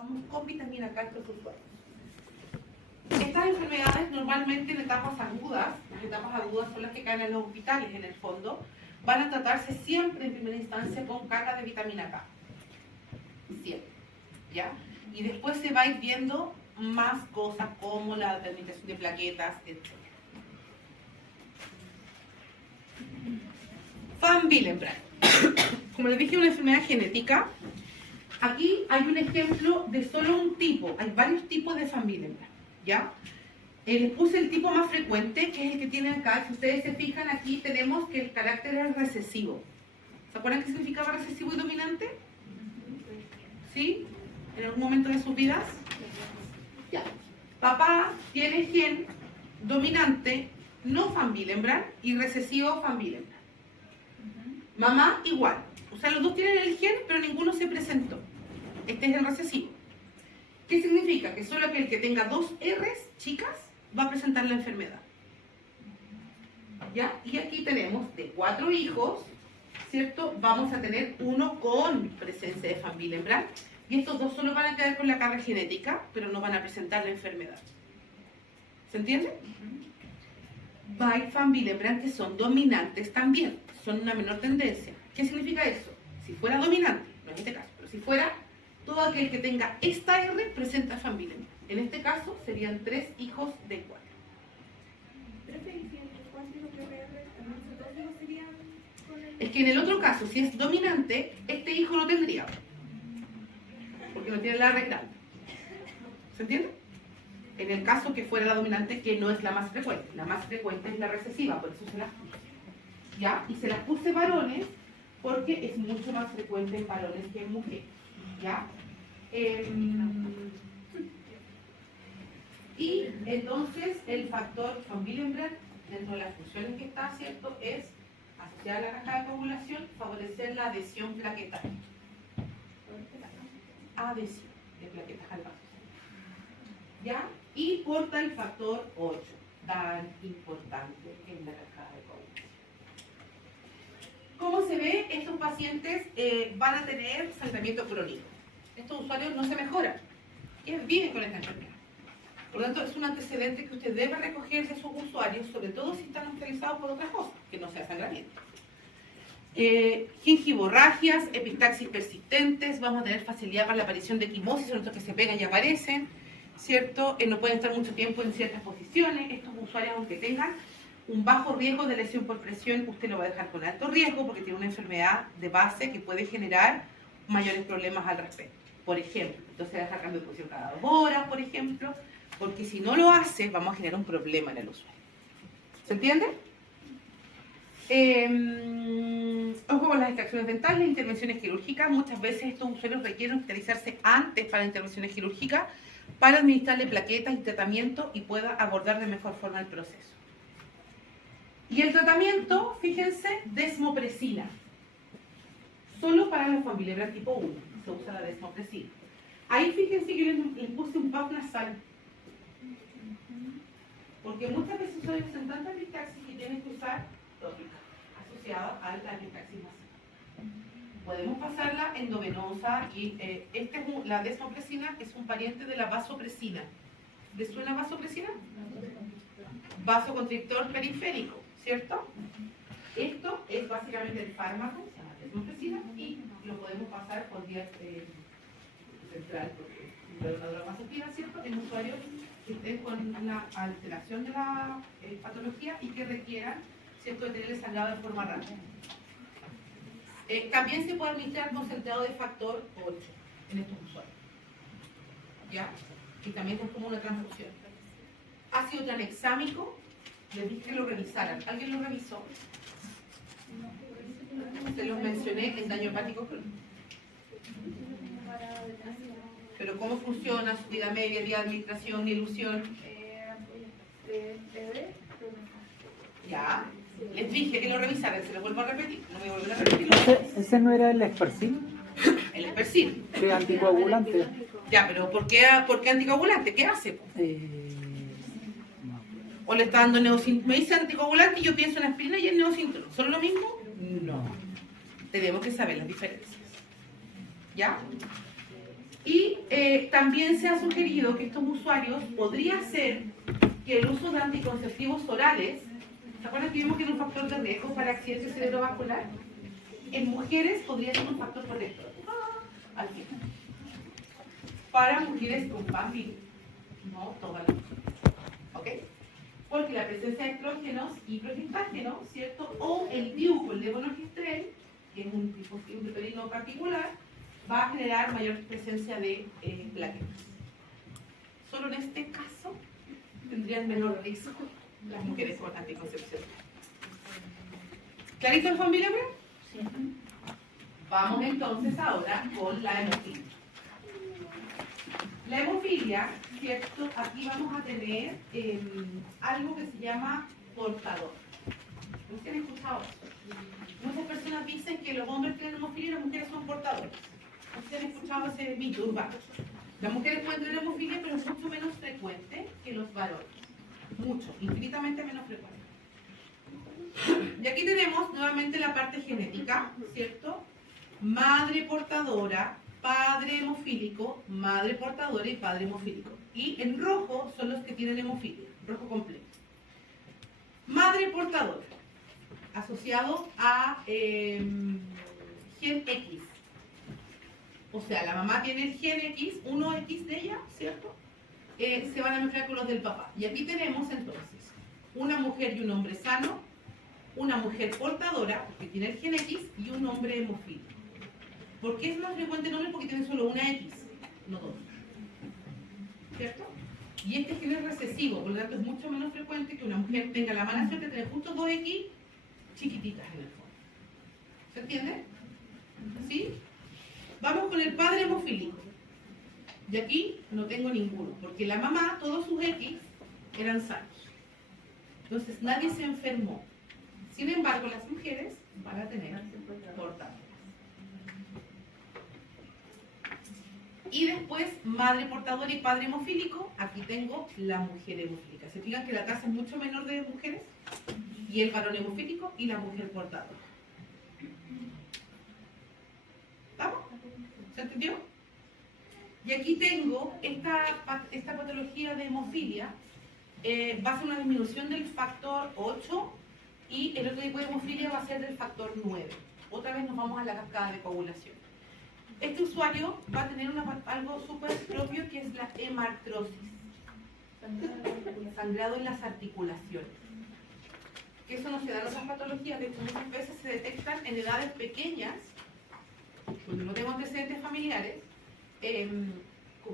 Vamos con vitamina K a estos usuarios. Estas enfermedades normalmente en etapas agudas, las etapas agudas son las que caen en los hospitales en el fondo, van a tratarse siempre en primera instancia con carga de vitamina K. Siempre. ¿Ya? Y después se va a ir viendo más cosas como la administración de plaquetas, etc. Van Willebrand. Como les dije, una enfermedad genética. Aquí hay un ejemplo de solo un tipo. Hay varios tipos de Van Willebrand. ¿Ya? Les puse el tipo más frecuente, que es el que tienen acá. Si ustedes se fijan, aquí tenemos que el carácter es recesivo. ¿Se acuerdan qué significaba recesivo y dominante? ¿Sí? ¿En algún momento de sus vidas? Ya. Papá tiene gen dominante, no Van Willebrand, y recesivo Van Willebrand. Mamá igual. O sea, los dos tienen el gen, pero ninguno se presentó. Este es el recesivo. ¿Qué significa? Que solo aquel que tenga dos R's, chicas, va a presentar la enfermedad. ¿Ya? Y aquí tenemos de 4 hijos, ¿cierto? Vamos a tener uno con presencia de Van Willebrand. Y estos dos solo van a quedar con la carga genética, pero no van a presentar la enfermedad. ¿Se entiende? Hay Van Willebrand que son dominantes también, son una menor tendencia. ¿Qué significa eso? Si fuera dominante, no en este caso, pero si fuera, todo aquel que tenga esta R presenta Van Willebrand. En este caso serían 3 hijos de 4. Es que en el otro caso, si es dominante, este hijo no tendría, porque no tiene la R grande. ¿Se entiende? En el caso que fuera la dominante, que no es la más frecuente es la recesiva, por eso se las puse. ¿Ya? Y se las puse varones porque es mucho más frecuente en varones que en mujeres. ¿Ya? Y entonces el factor Van Willebrand, dentro de las funciones que está, ¿cierto?, es asociar a la caja de coagulación, favorecer la adhesión plaquetaria. Adhesión de plaquetas al vaso. ¿Ya? Y porta el factor 8, tan importante en la caja de coagulación. ¿Cómo se ve? Estos pacientes van a tener sangramiento crónico. Estos usuarios no se mejoran. Ellos viven con esta enfermedad. Por lo tanto, es un antecedente que usted debe recoger de sus usuarios, sobre todo si están hospitalizados por otras cosas, que no sea sangramiento. Gingivorragias, epistaxis persistentes, vamos a tener facilidad para la aparición de equimosis, son estos que se pegan y aparecen, ¿cierto? No pueden estar mucho tiempo en ciertas posiciones. Estos usuarios, aunque tengan un bajo riesgo de lesión por presión, usted lo va a dejar con alto riesgo porque tiene una enfermedad de base que puede generar mayores problemas al respecto. Por ejemplo, entonces dejar cambio de posición cada 2 horas, por ejemplo, porque si no lo hace, vamos a generar un problema en el usuario. ¿Se entiende? Ojo con las extracciones dentales, intervenciones quirúrgicas. Muchas veces estos usuarios requieren hospitalizarse antes para intervenciones quirúrgicas para administrarle plaquetas y tratamiento y pueda abordar de mejor forma el proceso. Y el tratamiento, fíjense, desmopresina. Solo para los Van Willebrand tipo 1 se usa la desmopresina. Ahí fíjense que yo les puse un puff nasal. Porque muchas veces usuarios hacen tanta epistaxis que tienen que usar tópica asociada a la epistaxis masiva. Podemos pasarla endovenosa y la desmopresina es un pariente de la vasopresina. ¿Les suena vasopresina? Vasoconstrictor periférico, ¿cierto? Esto es básicamente el fármaco, se llama desmopresina, y lo podemos pasar por vía central, porque es una droga más activa, ¿cierto? En usuarios que estén con una alteración de la patología y que requieran, ¿cierto?, de tener el sangrado de forma rápida. También se puede administrar concentrado de factor 8 en estos usuarios. ¿Ya? Y también es como una transfusión. Ácido tranexámico, les dije que lo revisaran. ¿Alguien lo revisó? Se los mencioné en daño hepático crónico. Pero ¿cómo funciona su vida media, día de administración, ilusión? Ya. Les dije que lo revisaran, se lo vuelvo a repetir. No me voy a volver a repetir. ¿Ese no era el Espersil? El Espersil. Sí, anticoagulante. Ya, pero ¿por qué anticoagulante? ¿Qué hace? O le está dando neocintrón. Me dice anticoagulante y yo pienso en aspirina y en neocintrón. ¿Son lo mismo? No. Tenemos que saber las diferencias. ¿Ya? Y también se ha sugerido que estos usuarios podría ser que el uso de anticonceptivos orales, ¿se acuerdan que vimos que era un factor de riesgo para accidente cerebrovascular? En mujeres podría ser un factor protector. Al final. Para mujeres con PAMI, no todas las mujeres. ¿Ok? Porque la presencia de estrógenos y progestágenos, ¿cierto? O el diuco, el levonorgestrel, que es un tipo de uterino particular, va a generar mayor presencia de plaquetas. Solo en este caso tendrían menor riesgo las mujeres con anticoncepción. ¿Clarito en familia? Sí. Vamos entonces ahora con la hemofilia. La hemofilia, ¿cierto? Aquí vamos a tener algo que se llama portador. ¿No se han escuchado eso? Muchas personas dicen que los hombres tienen hemofilia y las mujeres son portadores. ¿No se han escuchado ese mito urbano? Las mujeres pueden tener hemofilia, pero es mucho menos frecuente que los varones. Mucho, infinitamente menos frecuente. Y aquí tenemos nuevamente la parte genética, ¿cierto? Madre portadora, padre hemofílico, madre portadora y padre hemofílico. Y en rojo son los que tienen hemofilia, rojo completo. Madre portadora, asociado a gen X. O sea, la mamá tiene el gen X, 1X de ella, ¿cierto? Se van a mezclar con los del papá. Y aquí tenemos entonces una mujer y un hombre sano, una mujer portadora, porque tiene el gen X, y un hombre hemofílico. ¿Por qué es más frecuente el hombre? Porque tiene solo una X, no dos. ¿Cierto? Y este gen es recesivo, por lo tanto es mucho menos frecuente que una mujer tenga la mala suerte de tener justo dos X chiquititas en el fondo. ¿Se entiende? ¿Sí? Vamos con el padre hemofílico. Y aquí no tengo ninguno, porque la mamá, todos sus X eran sanos. Entonces nadie se enfermó. Sin embargo, las mujeres van a tener portadoras. Y después, madre portadora y padre hemofílico, aquí tengo la mujer hemofílica. Se fijan que la tasa es mucho menor de mujeres, y el varón hemofílico y la mujer portadora. ¿Estamos? ¿Se entendió? Y aquí tengo esta patología de hemofilia, va a ser una disminución del factor 8 y el otro tipo de hemofilia va a ser del factor 9. Otra vez nos vamos a la cascada de coagulación. Este usuario va a tener algo súper propio que es la hemartrosis, sangrado en las articulaciones. Que eso no se da en otras patologías, de hecho muchas veces se detectan en edades pequeñas, cuando no tengo antecedentes familiares,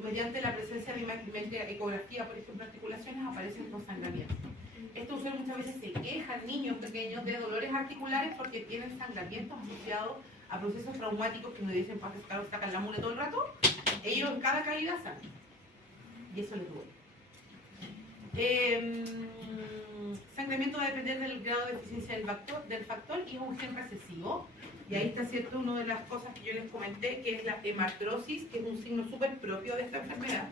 mediante la presencia de ecografía, por ejemplo, articulaciones, aparecen con sangramiento. Estos usuarios muchas veces se quejan, niños pequeños, de dolores articulares porque tienen sangramientos asociados a procesos traumáticos que nos dicen, claro, sacan la mule todo el rato, ellos en cada caída sangran. Y eso les duele. Sangramiento va a depender del grado de eficiencia del factor y es un gen recesivo. Y ahí está, ¿cierto?, una de las cosas que yo les comenté, que es la hemartrosis, que es un signo súper propio de esta enfermedad.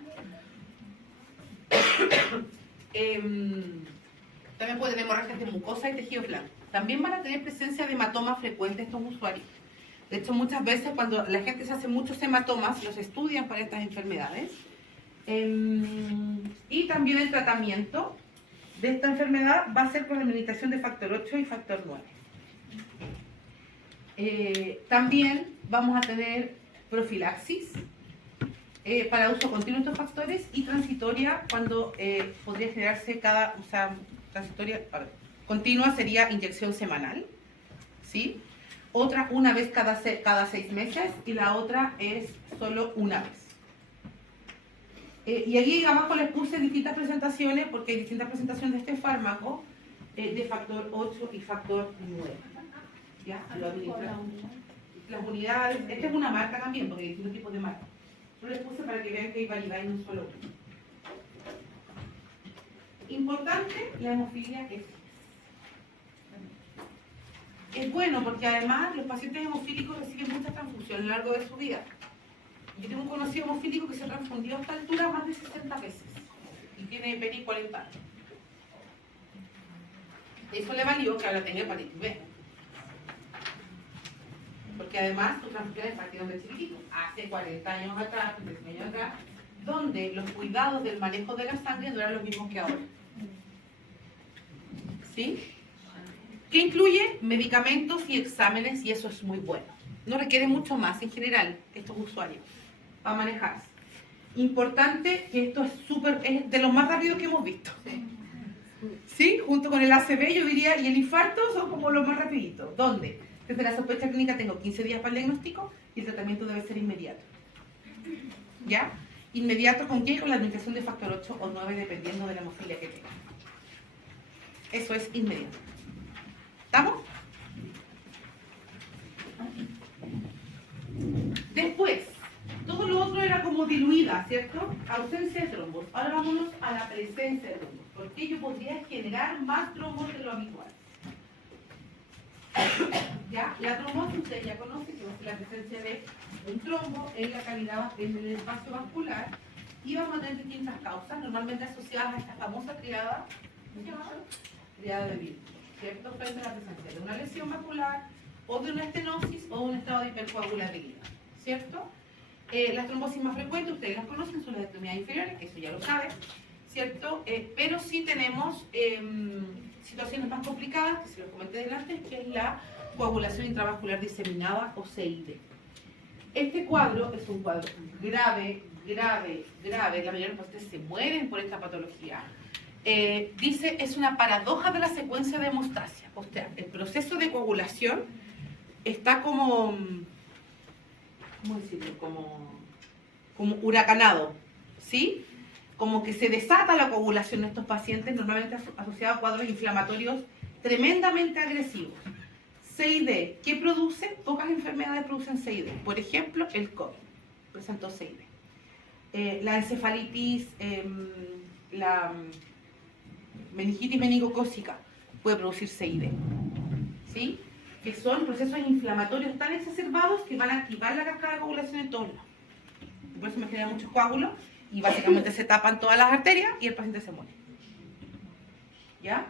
También pueden tener hemorragias de mucosa y tejido blanco. También van a tener presencia de hematomas frecuentes estos usuarios. De hecho, muchas veces cuando la gente se hace muchos hematomas, los estudian para estas enfermedades. Y también el tratamiento de esta enfermedad va a ser con administración de factor 8 y factor 9. También vamos a tener profilaxis para uso continuo de estos factores y transitoria cuando podría generarse continua sería inyección semanal, ¿sí? Otra una vez cada 6 meses y la otra es solo una vez. Y aquí abajo les puse distintas presentaciones porque hay distintas presentaciones de este fármaco de factor 8 y factor 9. ¿Ya? Las unidades, esta es una marca también, porque hay distintos tipos de marcas. Yo les puse para que vean que hay variedad en un solo uno. Importante, la hemofilia es bueno porque además los pacientes hemofílicos reciben muchas transfusiones a lo largo de su vida. Yo tengo un conocido hemofílico que se ha transfundido a esta altura más de 60 veces y tiene peri 40 años. Eso le valió que ahora tenga hepatitis B. Porque además su transfusión es prácticamente chiquitito. Hace 40 años atrás, 30 años atrás, donde los cuidados del manejo de la sangre no eran los mismos que ahora. ¿Sí? Que incluye medicamentos y exámenes, y eso es muy bueno. No requiere mucho más en general estos usuarios para manejarse. Importante que esto es de los más rápidos que hemos visto. ¿Sí? Junto con el ACV, yo diría, y el infarto son como los más rapiditos. ¿Dónde? Desde la sospecha clínica tengo 15 días para el diagnóstico y el tratamiento debe ser inmediato. ¿Ya? Inmediato con qué? Con la administración de factor 8 o 9 dependiendo de la hemofilia que tenga. Eso es inmediato. ¿Estamos? Después, todo lo otro era como diluida, ¿cierto? Ausencia de trombos. Ahora vámonos a la presencia de trombos. Porque yo podría generar más trombos de lo habitual. ¿Ya? La trombosis ustedes ya conocen que va a ser la presencia de un trombo en la cavidad, en el espacio vascular, y vamos a tener distintas causas, normalmente asociadas a esta famosa triada, ¿cómo se llama? Triada de Bill, ¿cierto? Frente a la presencia de una lesión vascular, o de una estenosis, o un estado de hipercoagulabilidad, ¿cierto? Las trombosis más frecuentes, ustedes las conocen, son las extremidades inferiores, que eso ya lo saben, ¿cierto? Pero sí tenemos situaciones más complicadas, que se los comenté delante, que es la coagulación intravascular diseminada o CID. Este cuadro es un cuadro grave, la mayoría de los pacientes se mueren por esta patología. Dice, es una paradoja de la secuencia de hemostasia, o sea, el proceso de coagulación está como, ¿cómo decirlo? Como huracanado, ¿sí? Como que se desata la coagulación en estos pacientes, normalmente asociados a cuadros inflamatorios tremendamente agresivos. CID, ¿qué produce? Pocas enfermedades producen CID. Por ejemplo, el COVID presentó CID. La encefalitis, la meningitis meningocócica puede producir CID. ¿Sí? Que son procesos inflamatorios tan exacerbados que van a activar la cascada de coagulación en todos lados. Por eso me generan muchos coágulos y básicamente se tapan todas las arterias y el paciente se muere. ¿Ya?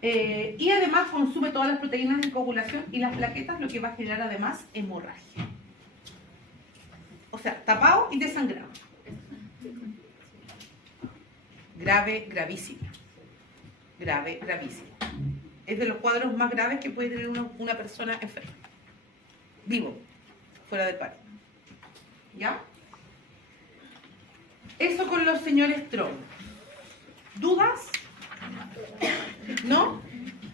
Y además consume todas las proteínas de coagulación y las plaquetas, lo que va a generar además hemorragia. O sea, tapado y desangrado. Grave, gravísimo. Grave, gravísimo. Es de los cuadros más graves que puede tener una persona enferma. Vivo, fuera del paro. ¿Ya? Eso con los señores trombos. ¿Dudas? ¿No?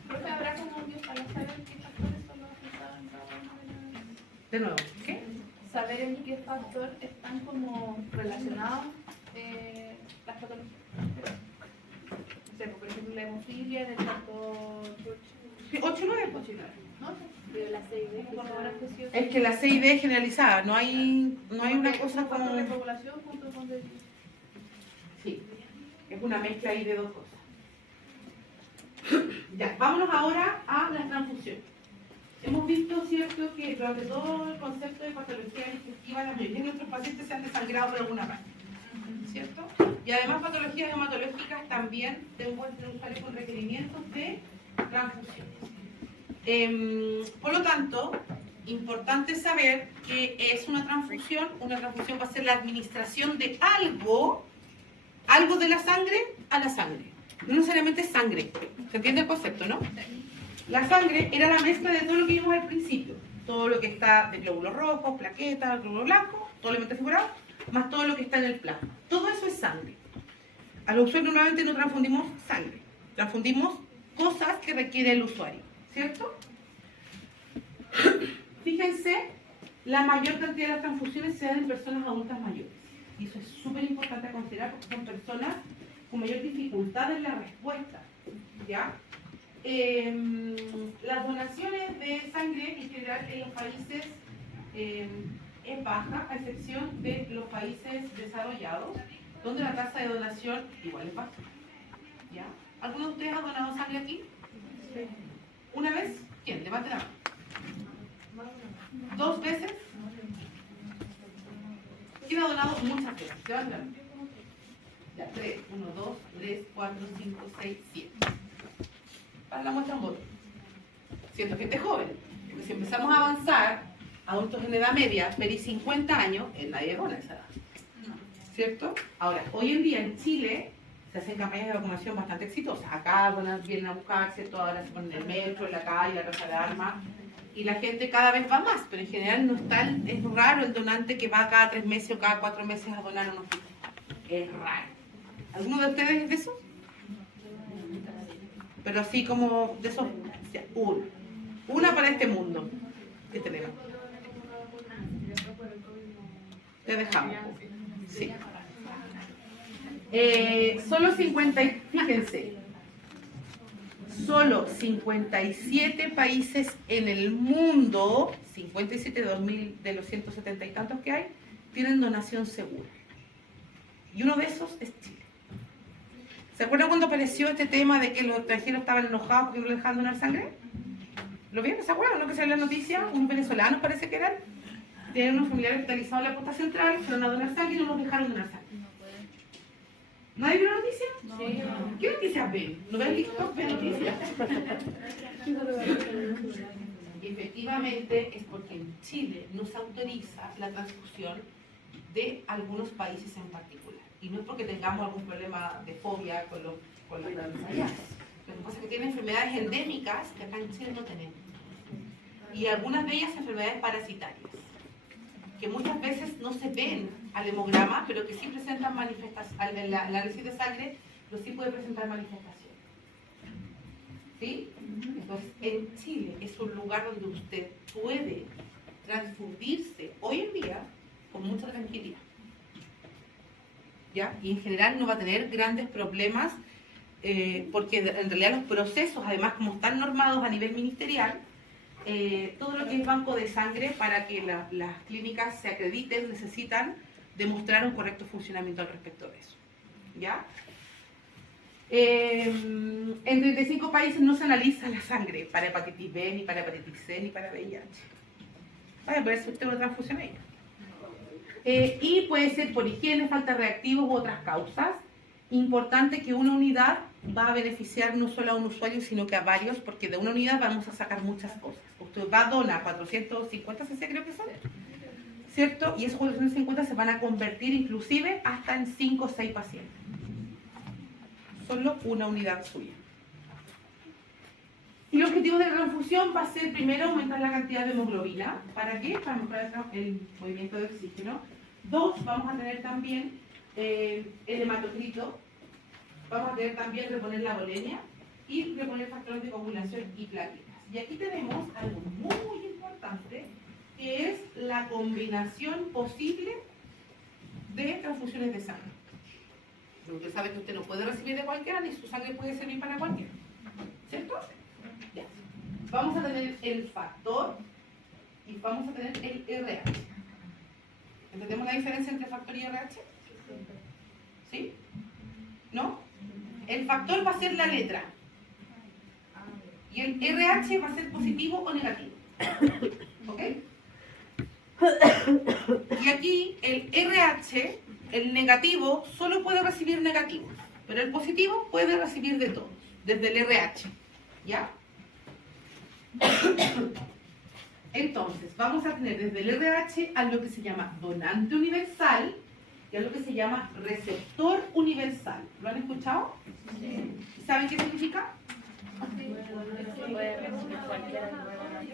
Profe, ¿habrá como para saber qué factores son los que están en cada uno de las... De nuevo, ¿qué? Saber en qué factor están como relacionados las patologías. No sé, por ejemplo, la hemofilia en el factor 8 9. ¿no? Pero la CID, Es que la CID es generalizada, no hay una cosa como... como... de coagulación junto con... Sí, es una mezcla ahí de dos cosas. Ya, vámonos ahora a las transfusiones. Hemos visto, ¿cierto?, que durante todo el concepto de patología digestiva, la mayoría de nuestros pacientes se han desangrado de alguna parte, ¿cierto? Y además patologías hematológicas también demuestran usuarios con requerimientos de transfusiones. Por lo tanto, importante saber que es una transfusión va a ser la administración de algo de la sangre a la sangre. No necesariamente sangre. ¿Se entiende el concepto, no? La sangre era la mezcla de todo lo que vimos al principio. Todo lo que está de glóbulos rojos, plaquetas, glóbulos blancos, todo el elemento figurado, más todo lo que está en el plasma. Todo eso es sangre. A los usuarios normalmente no transfundimos sangre. Transfundimos cosas que requiere el usuario. ¿Cierto? Fíjense, la mayor cantidad de las transfusiones se dan en personas adultas mayores. Y eso es súper importante a considerar porque son personas con mayor dificultad en la respuesta. ¿Ya? Las donaciones de sangre en general en los países es baja, a excepción de los países desarrollados, donde la tasa de donación igual es baja. ¿Ya? ¿Alguno de ustedes ha donado sangre aquí? Sí. ¿Una vez? ¿Quién? Levante la mano. ¿2 veces? ¿Quién ha donado muchas veces? Levante la mano. Ya, 3. 1, 2, 3, 4, 5, 6, 7. Para la muestra un voto. Siendo gente joven. Porque si empezamos a avanzar, adultos en edad media, pero 50 años, nadie dona esa edad. ¿Cierto? Ahora, hoy en día en Chile se hacen campañas de vacunación bastante exitosas. Acá vienen a buscar, ¿cierto? Ahora se ponen en el metro, en la calle, la casa de armas. Y la gente cada vez va más, pero en general no es tan, es raro el donante que va cada 3 meses o cada 4 meses a donar un hospital. Es raro. ¿Alguno de ustedes es de eso? Pero así como de esos, o sea, una para este mundo que tenemos. Te dejamos. Sí. Solo 50, fíjense, solo 57 países en el mundo, 57 de los 170 y tantos que hay, tienen donación segura. Y uno de esos es Chile. ¿Se acuerdan cuando apareció este tema de que los extranjeros estaban enojados porque no les dejaban donar sangre? ¿Lo vieron? ¿Se acuerdan? ¿No? Que salió la noticia, unos venezolanos parece que eran, tienen unos familiares hospitalizados en la costa central, fueron a donar sangre y no los dejaron donar sangre. ¿Nadie vio la noticia? Sí. ¿Qué noticias ven? ¿No ven TikTok? ¿Ven noticias? Y efectivamente es porque en Chile no se autoriza la transfusión de algunos países en particular. Y no es porque tengamos algún problema de fobia con las allá. Lo que pasa es que tienen enfermedades endémicas que acá en Chile no tenemos. Y algunas de ellas enfermedades parasitarias, que muchas veces no se ven al hemograma, pero que sí presentan manifestaciones. El análisis de sangre, pero sí puede presentar manifestaciones. ¿Sí? Entonces, en Chile es un lugar donde usted puede transfundirse hoy en día con mucha tranquilidad. ¿Ya? Y en general no va a tener grandes problemas, porque en realidad los procesos, además como están normados a nivel ministerial, todo lo que es banco de sangre, para que las clínicas se acrediten, necesitan demostrar un correcto funcionamiento al respecto de eso. ¿Ya? En 35 países no se analiza la sangre para hepatitis B, ni para hepatitis C, ni para VIH. Vaya, puede ser usted una transfusión ahí. Y puede ser por higiene, falta de reactivos u otras causas. Importante que una unidad va a beneficiar no solo a un usuario, sino que a varios, porque de una unidad vamos a sacar muchas cosas. Usted va a donar 450 cc, creo que son, ¿cierto? Y esos 450 se van a convertir inclusive hasta en 5 o 6 pacientes. Solo una unidad suya. Y el objetivo de la transfusión va a ser primero aumentar la cantidad de hemoglobina. ¿Para qué? Para mejorar el movimiento de oxígeno. 2, vamos a tener también el hematocrito. Vamos a tener también reponer la volemia y reponer factores de coagulación y plaquetas. Y aquí tenemos algo muy importante, que es la combinación posible de transfusiones de sangre. Usted sabe que usted no puede recibir de cualquiera, ni su sangre puede servir para cualquiera. ¿Cierto? Ya. Vamos a tener el factor y vamos a tener el RH. ¿Entendemos la diferencia entre factor y RH? ¿Sí? ¿No? El factor va a ser la letra. Y el RH va a ser positivo o negativo. ¿Ok? Y aquí el RH, el negativo, solo puede recibir negativos, pero el positivo puede recibir de todos, desde el RH. ¿Ya? Entonces, vamos a tener desde el RH a lo que se llama donante universal y a lo que se llama receptor universal. ¿Lo han escuchado? Sí. ¿Saben qué significa?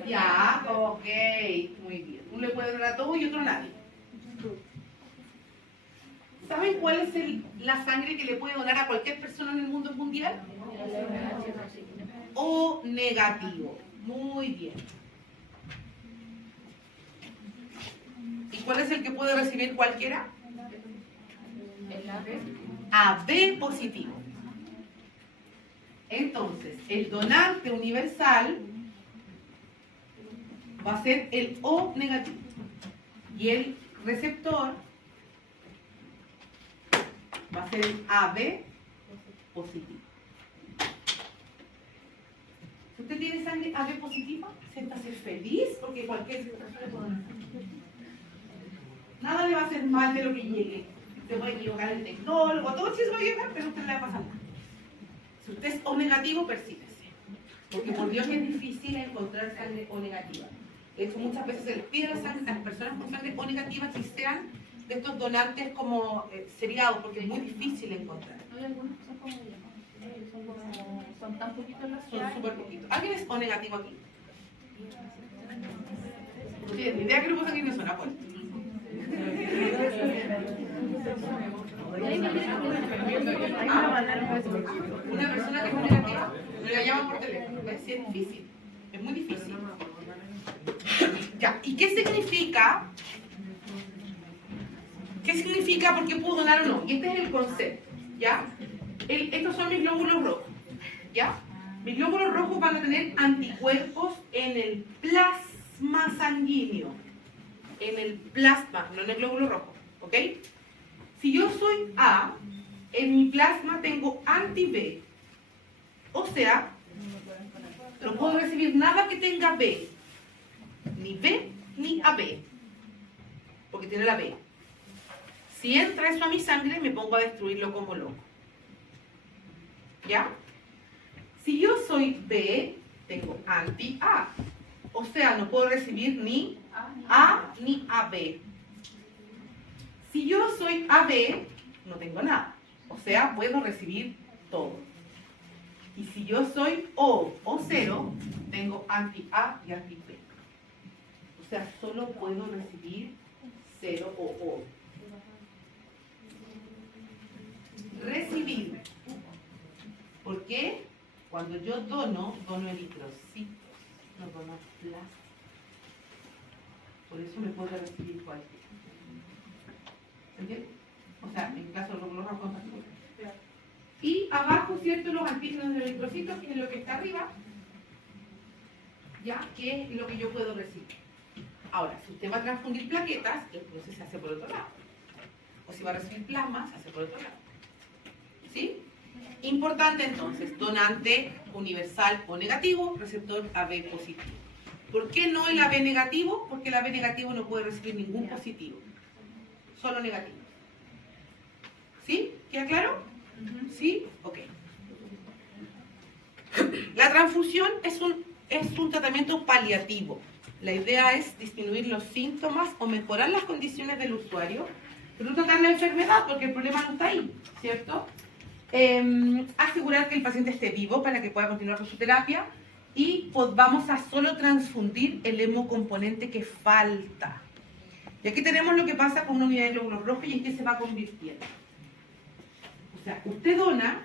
Ya, ok, muy bien. Uno le puede dar a todo y otro a nadie. ¿Saben cuál es la sangre que le puede donar a cualquier persona en el mundo mundial? O negativo. Muy bien. ¿Y cuál es el que puede recibir cualquiera? El AB positivo. Entonces, el donante universal va a ser el O negativo y el receptor va a ser el AB positivo. Si usted tiene sangre AB positiva, siéntase feliz porque cualquier situación le puede donar. Nada le va a hacer mal de lo que llegue. Se puede equivocar el tecnólogo, todo eso va a llegar, pero a usted no le va a pasar nada. Si usted es O negativo, persíguese. Porque por Dios que es difícil encontrar sangre O negativa. De hecho, muchas veces se les pide a las personas con sangre O negativa que sean de estos donantes como seriados, porque es muy difícil encontrar. Hay algunos que son como son tan poquitos los que Son hay. súper poquitos. ¿Alguien es O negativo aquí? No tienen ni idea que grupos sanguíneos son, Apol. Una persona que es O negativa, no la llaman por teléfono. Es difícil, es muy difícil. Ya, ¿y qué significa? ¿Qué significa por qué puedo donar o no? Y este es el concepto, ¿ya? Estos son mis glóbulos rojos, ¿ya? Mis glóbulos rojos van a tener anticuerpos en el plasma sanguíneo. En el plasma, no en el glóbulo rojo, ¿ok? Si yo soy A, en mi plasma tengo anti-B. O sea, no puedo recibir nada que tenga B. Ni B ni AB. Porque tiene la B. Si entra eso a mi sangre, me pongo a destruirlo como loco. ¿Ya? Si yo soy B, tengo anti-A. O sea, no puedo recibir ni A ni AB. Si yo soy AB, no tengo nada. O sea, puedo recibir todo. Y si yo soy O 0, tengo anti-A y anti-B. O sea, solo puedo recibir 0 o O. Recibir. ¿Por qué? Cuando yo dono eritrocitos, no dono plasma. Por eso me puedo recibir cualquiera. ¿Entiendes? O sea, en caso de los rojos con factura. Y abajo, ¿cierto? Los antígenos de los eritrocitos, que es lo que está arriba, ya, que es lo que yo puedo recibir. Ahora, si usted va a transfundir plaquetas, entonces se hace por otro lado. O si va a recibir plasma, se hace por otro lado. ¿Sí? Importante entonces, donante universal o negativo, receptor AB positivo. ¿Por qué no el AB negativo? Porque el AB negativo no puede recibir ningún positivo, solo negativo. ¿Sí? ¿Queda claro? ¿Sí? Ok. La transfusión es un tratamiento paliativo. La idea es disminuir los síntomas o mejorar las condiciones del usuario, pero no tratar la enfermedad porque el problema no está ahí, ¿cierto? Asegurar que el paciente esté vivo para que pueda continuar con su terapia y pues vamos a solo transfundir el hemocomponente que falta. Y aquí tenemos lo que pasa con una unidad de glóbulos rojos y en qué se va convirtiendo. O sea, usted dona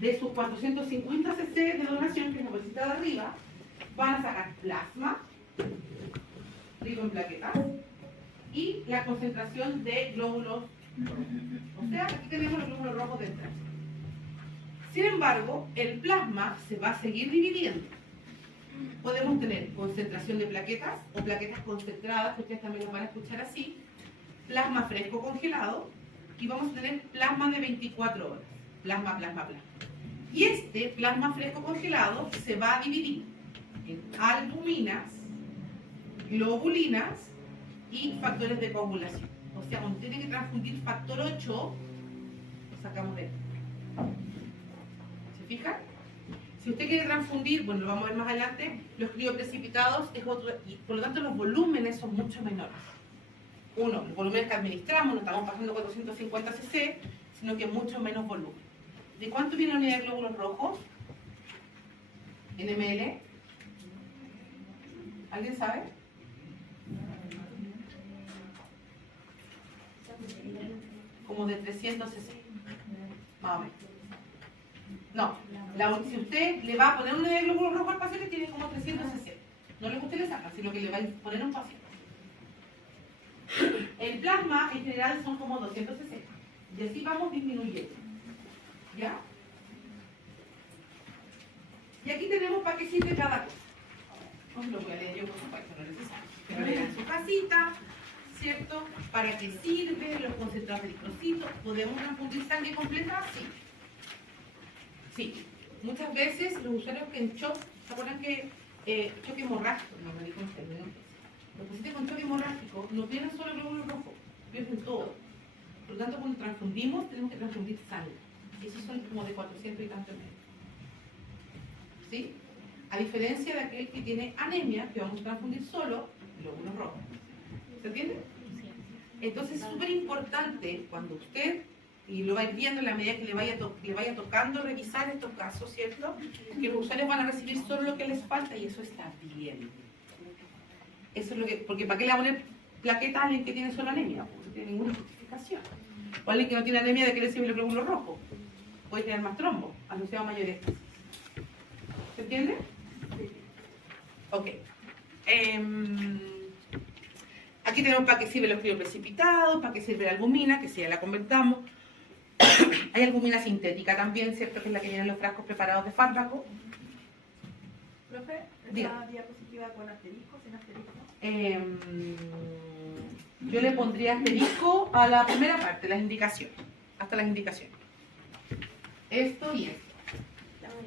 de sus 450 cc de donación, que es la bolsita de arriba, van a sacar plasma, rico en plaquetas, y la concentración de glóbulos rojos. O sea, aquí tenemos los glóbulos rojos dentro. Sin embargo, el plasma se va a seguir dividiendo. Podemos tener concentración de plaquetas o plaquetas concentradas, que ustedes también lo van a escuchar así, plasma fresco congelado, y vamos a tener plasma de 24 horas. Plasma, plasma, plasma. Y este plasma fresco congelado se va a dividir en albuminas, globulinas y factores de coagulación. O sea, cuando tiene que transfundir factor 8, lo sacamos de aquí. ¿Se fijan? Si usted quiere transfundir, bueno, lo vamos a ver más adelante, los crioprecipitados es otro, y por lo tanto los volúmenes son mucho menores. Uno, los volúmenes que administramos, no estamos pasando 450 cc, sino que mucho menos volumen. ¿De cuánto viene la unidad de glóbulos rojos? ¿En ml? ¿Alguien sabe? Como de 300 cc, más o menos. No, si usted le va a poner una unidad de glóbulos rojos al paciente, tiene como 300 cc. No lo que usted le saca, sino que le va a poner a un paciente. El plasma en general son como 200 cc. Y así vamos disminuyendo. ¿Ya? Y aquí tenemos para qué sirve cada cosa. No lo voy a leer yo, por supuesto, no es necesario. Pero lean en su casita, ¿cierto? ¿Para qué sirve? Los concentrados de eritrocitos. ¿Podemos transfundir sangre completa? Sí. Sí. Muchas veces los usuarios que en shock, ¿se acuerdan que choque hemorrágico? No me dijo en términos. Los pacientes con choque hemorrágico no pierden solo el glóbulo rojo, pierden todo. Por lo tanto, cuando transfundimos, tenemos que transfundir sangre. Y esos son como de 400 y tantos metros. ¿Sí? A diferencia de aquel que tiene anemia, que vamos a transfundir solo glóbulos rojos. ¿Se entiende? Entonces es súper importante cuando usted, y lo va a ir viendo en la medida que le vaya tocando revisar estos casos, ¿cierto? Que los usuarios van a recibir solo lo que les falta y eso está bien. Eso es lo que, porque ¿para qué le va a poner plaquetas a alguien que tiene solo anemia? Porque no tiene ninguna justificación. O alguien que no tiene anemia, ¿de qué le sirve el glóbulo rojo? Puede tener más trombo, asociado a mayor éxtasis. ¿Se entiende? Ok. Aquí tenemos para qué sirve los crioprecipitados, para qué sirve la albumina, que si ya la comentamos. Hay albumina sintética también, ¿cierto? Que es la que viene en los frascos preparados de fármaco. Profe, Diga. ¿esta diapositiva con asterisco, sin asterisco? Yo le pondría asterisco a la primera parte, las indicaciones, hasta las indicaciones. Esto y esto.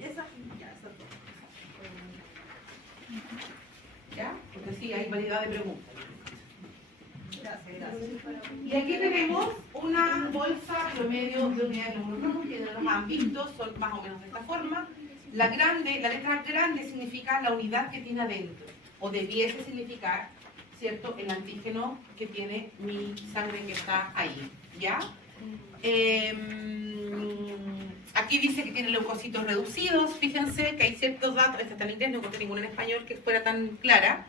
Esa, ya, esas dos. ¿Ya? Porque sí, hay variedad de preguntas. Gracias, gracias. Y aquí tenemos una bolsa promedio de unidades de glóbulos rojos que no los han visto, son más o menos de esta forma. La letra grande significa la unidad que tiene adentro, o debiese significar, ¿cierto?, el antígeno que tiene mi sangre que está ahí, ¿ya? Aquí dice que tiene leucocitos reducidos, fíjense que hay ciertos datos, esta está en inglés, no encontré ninguna en español que fuera tan clara.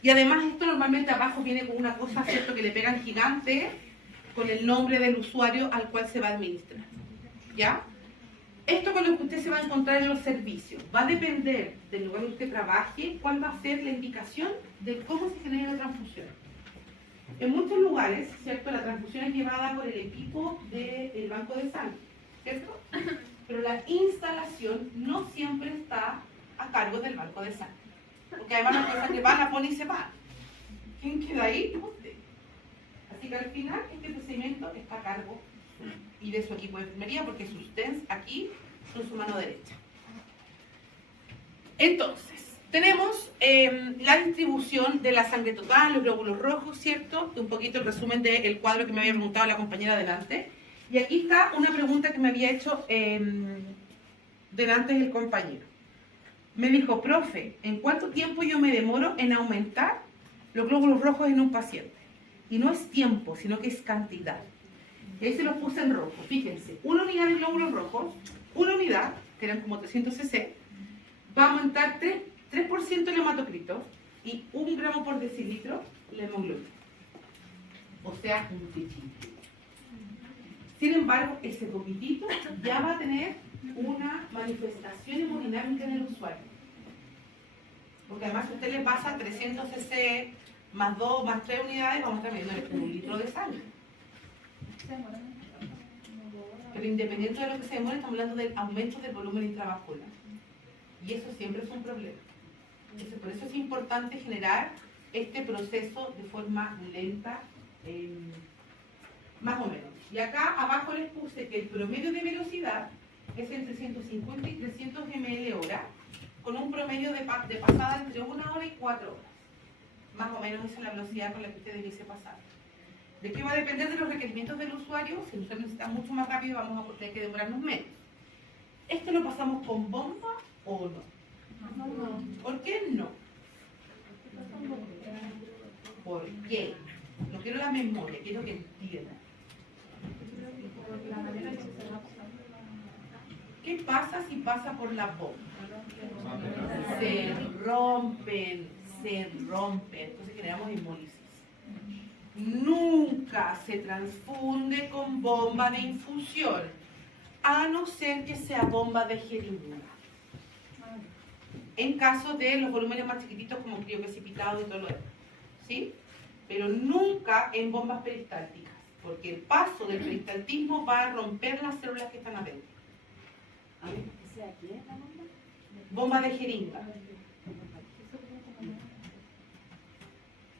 Y además esto normalmente abajo viene con una cosa, ¿cierto?, que le pegan gigante con el nombre del usuario al cual se va a administrar, ¿ya? Esto con lo que usted se va a encontrar en los servicios. Va a depender del lugar donde usted trabaje, cuál va a ser la indicación de cómo se genera la transfusión. En muchos lugares, ¿cierto?, la transfusión es llevada por el equipo del banco de sangre, ¿cierto? Pero la instalación no siempre está a cargo del banco de sangre. Porque además la cosa que va, la pone y se va. ¿Quién queda ahí? Usted. Así que al final este procedimiento está a cargo y de su equipo de enfermería porque sus TENS aquí son su mano derecha. Entonces, tenemos la distribución de la sangre total, los glóbulos rojos, ¿cierto? Un poquito el resumen del cuadro que me había preguntado la compañera delante. Y aquí está una pregunta que me había hecho delante el compañero. Me dijo, profe, ¿en cuánto tiempo yo me demoro en aumentar los glóbulos rojos en un paciente? Y no es tiempo, sino que es cantidad. Y ahí se los puse en rojo. Fíjense, una unidad de glóbulos rojos, una unidad, que eran como 300 cc, va a aumentar 3% el hematocrito y 1 gramo por decilitro la hemoglobina. O sea, un pichito. Sin embargo, ese poquitito ya va a tener una manifestación hemodinámica en el usuario. Porque además si usted le pasa 300 cc más 2 más 3 unidades, vamos a estar viendo 1 litro de sangre. Pero independiente de lo que se demore, estamos hablando del aumento del volumen intravascular. Y eso siempre es un problema. Entonces, por eso es importante generar este proceso de forma lenta, más o menos. Y acá abajo les puse que el promedio de velocidad es entre 150 y 300 ml hora, con un promedio de pasada entre 1 hora y 4 horas. Más o menos esa es la velocidad con la que usted debiese pasar. ¿De qué va a depender de los requerimientos del usuario? Si el usuario necesita mucho más rápido, vamos a tener que demorarnos menos. ¿Esto lo pasamos con bomba o no? No. ¿Por qué no? ¿Por qué? No quiero la memoria, quiero que entiendan. ¿Qué pasa si pasa por la bomba? Se rompen. Entonces generamos hemólisis. Nunca se transfunde con bomba de infusión, a no ser que sea bomba de jeringa. En caso de los volúmenes más chiquititos como crioprecipitado y todo lo demás. ¿Sí? Pero nunca en bombas peristálticas, porque el paso del peristaltismo va a romper las células que están adentro. ¿Qué es la bomba? Bomba de jeringa.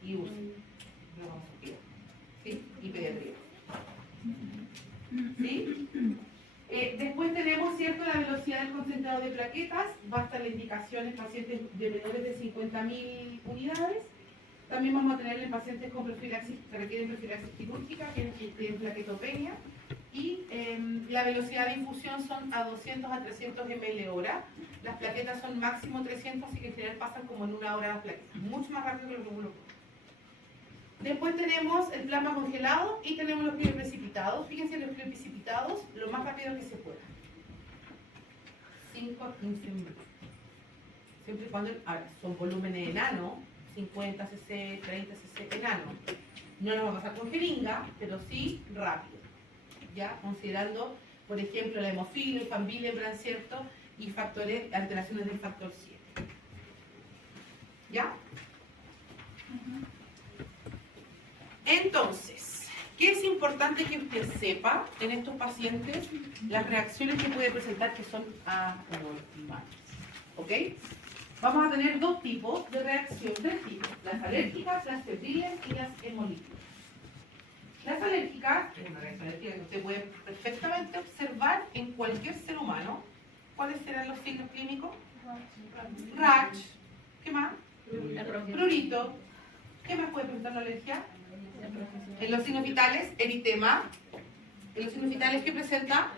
Y UCI. ¿Sí? Y pediatría. ¿Sí? Después tenemos, ¿cierto?, la velocidad del concentrado de plaquetas. Va a estar la indicación en pacientes de menores de 50.000 unidades. También vamos a tener en pacientes con profilaxis, que requieren profilaxis quirúrgica, que tienen plaquetopenia. Y la velocidad de infusión son a 200 a 300 ml hora. Las plaquetas son máximo 300, así que en general pasan como en 1 hora las plaquetas. Mucho más rápido que los glóbulos rojos. Después tenemos el plasma congelado y tenemos los crioprecipitados. Fíjense los crioprecipitados lo más rápido que se pueda. 5 a 15 minutos. Siempre y cuando, ahora, son volúmenes enanos, 50 cc, 30 cc enano. No nos va a pasar con jeringa, pero sí rápido. Ya, considerando, por ejemplo, la hemofilia, el Van Willebrand, ¿cierto? Y factores, alteraciones del factor 7. ¿Ya? Entonces, ¿qué es importante que usted sepa en estos pacientes? Las reacciones que puede presentar que son anormales. ¿Ok? Vamos a tener dos tipos de reacción, tres tipos. Las alérgicas, las febriles y las hemolíticas. Las alérgicas, es una reacción alérgica que usted puede perfectamente observar en cualquier ser humano. ¿Cuáles serán los signos clínicos? Rash. ¿Qué más? Prurito. ¿Qué más puede presentar la alergia? En los signos vitales, eritema. En los signos vitales, ¿qué presenta?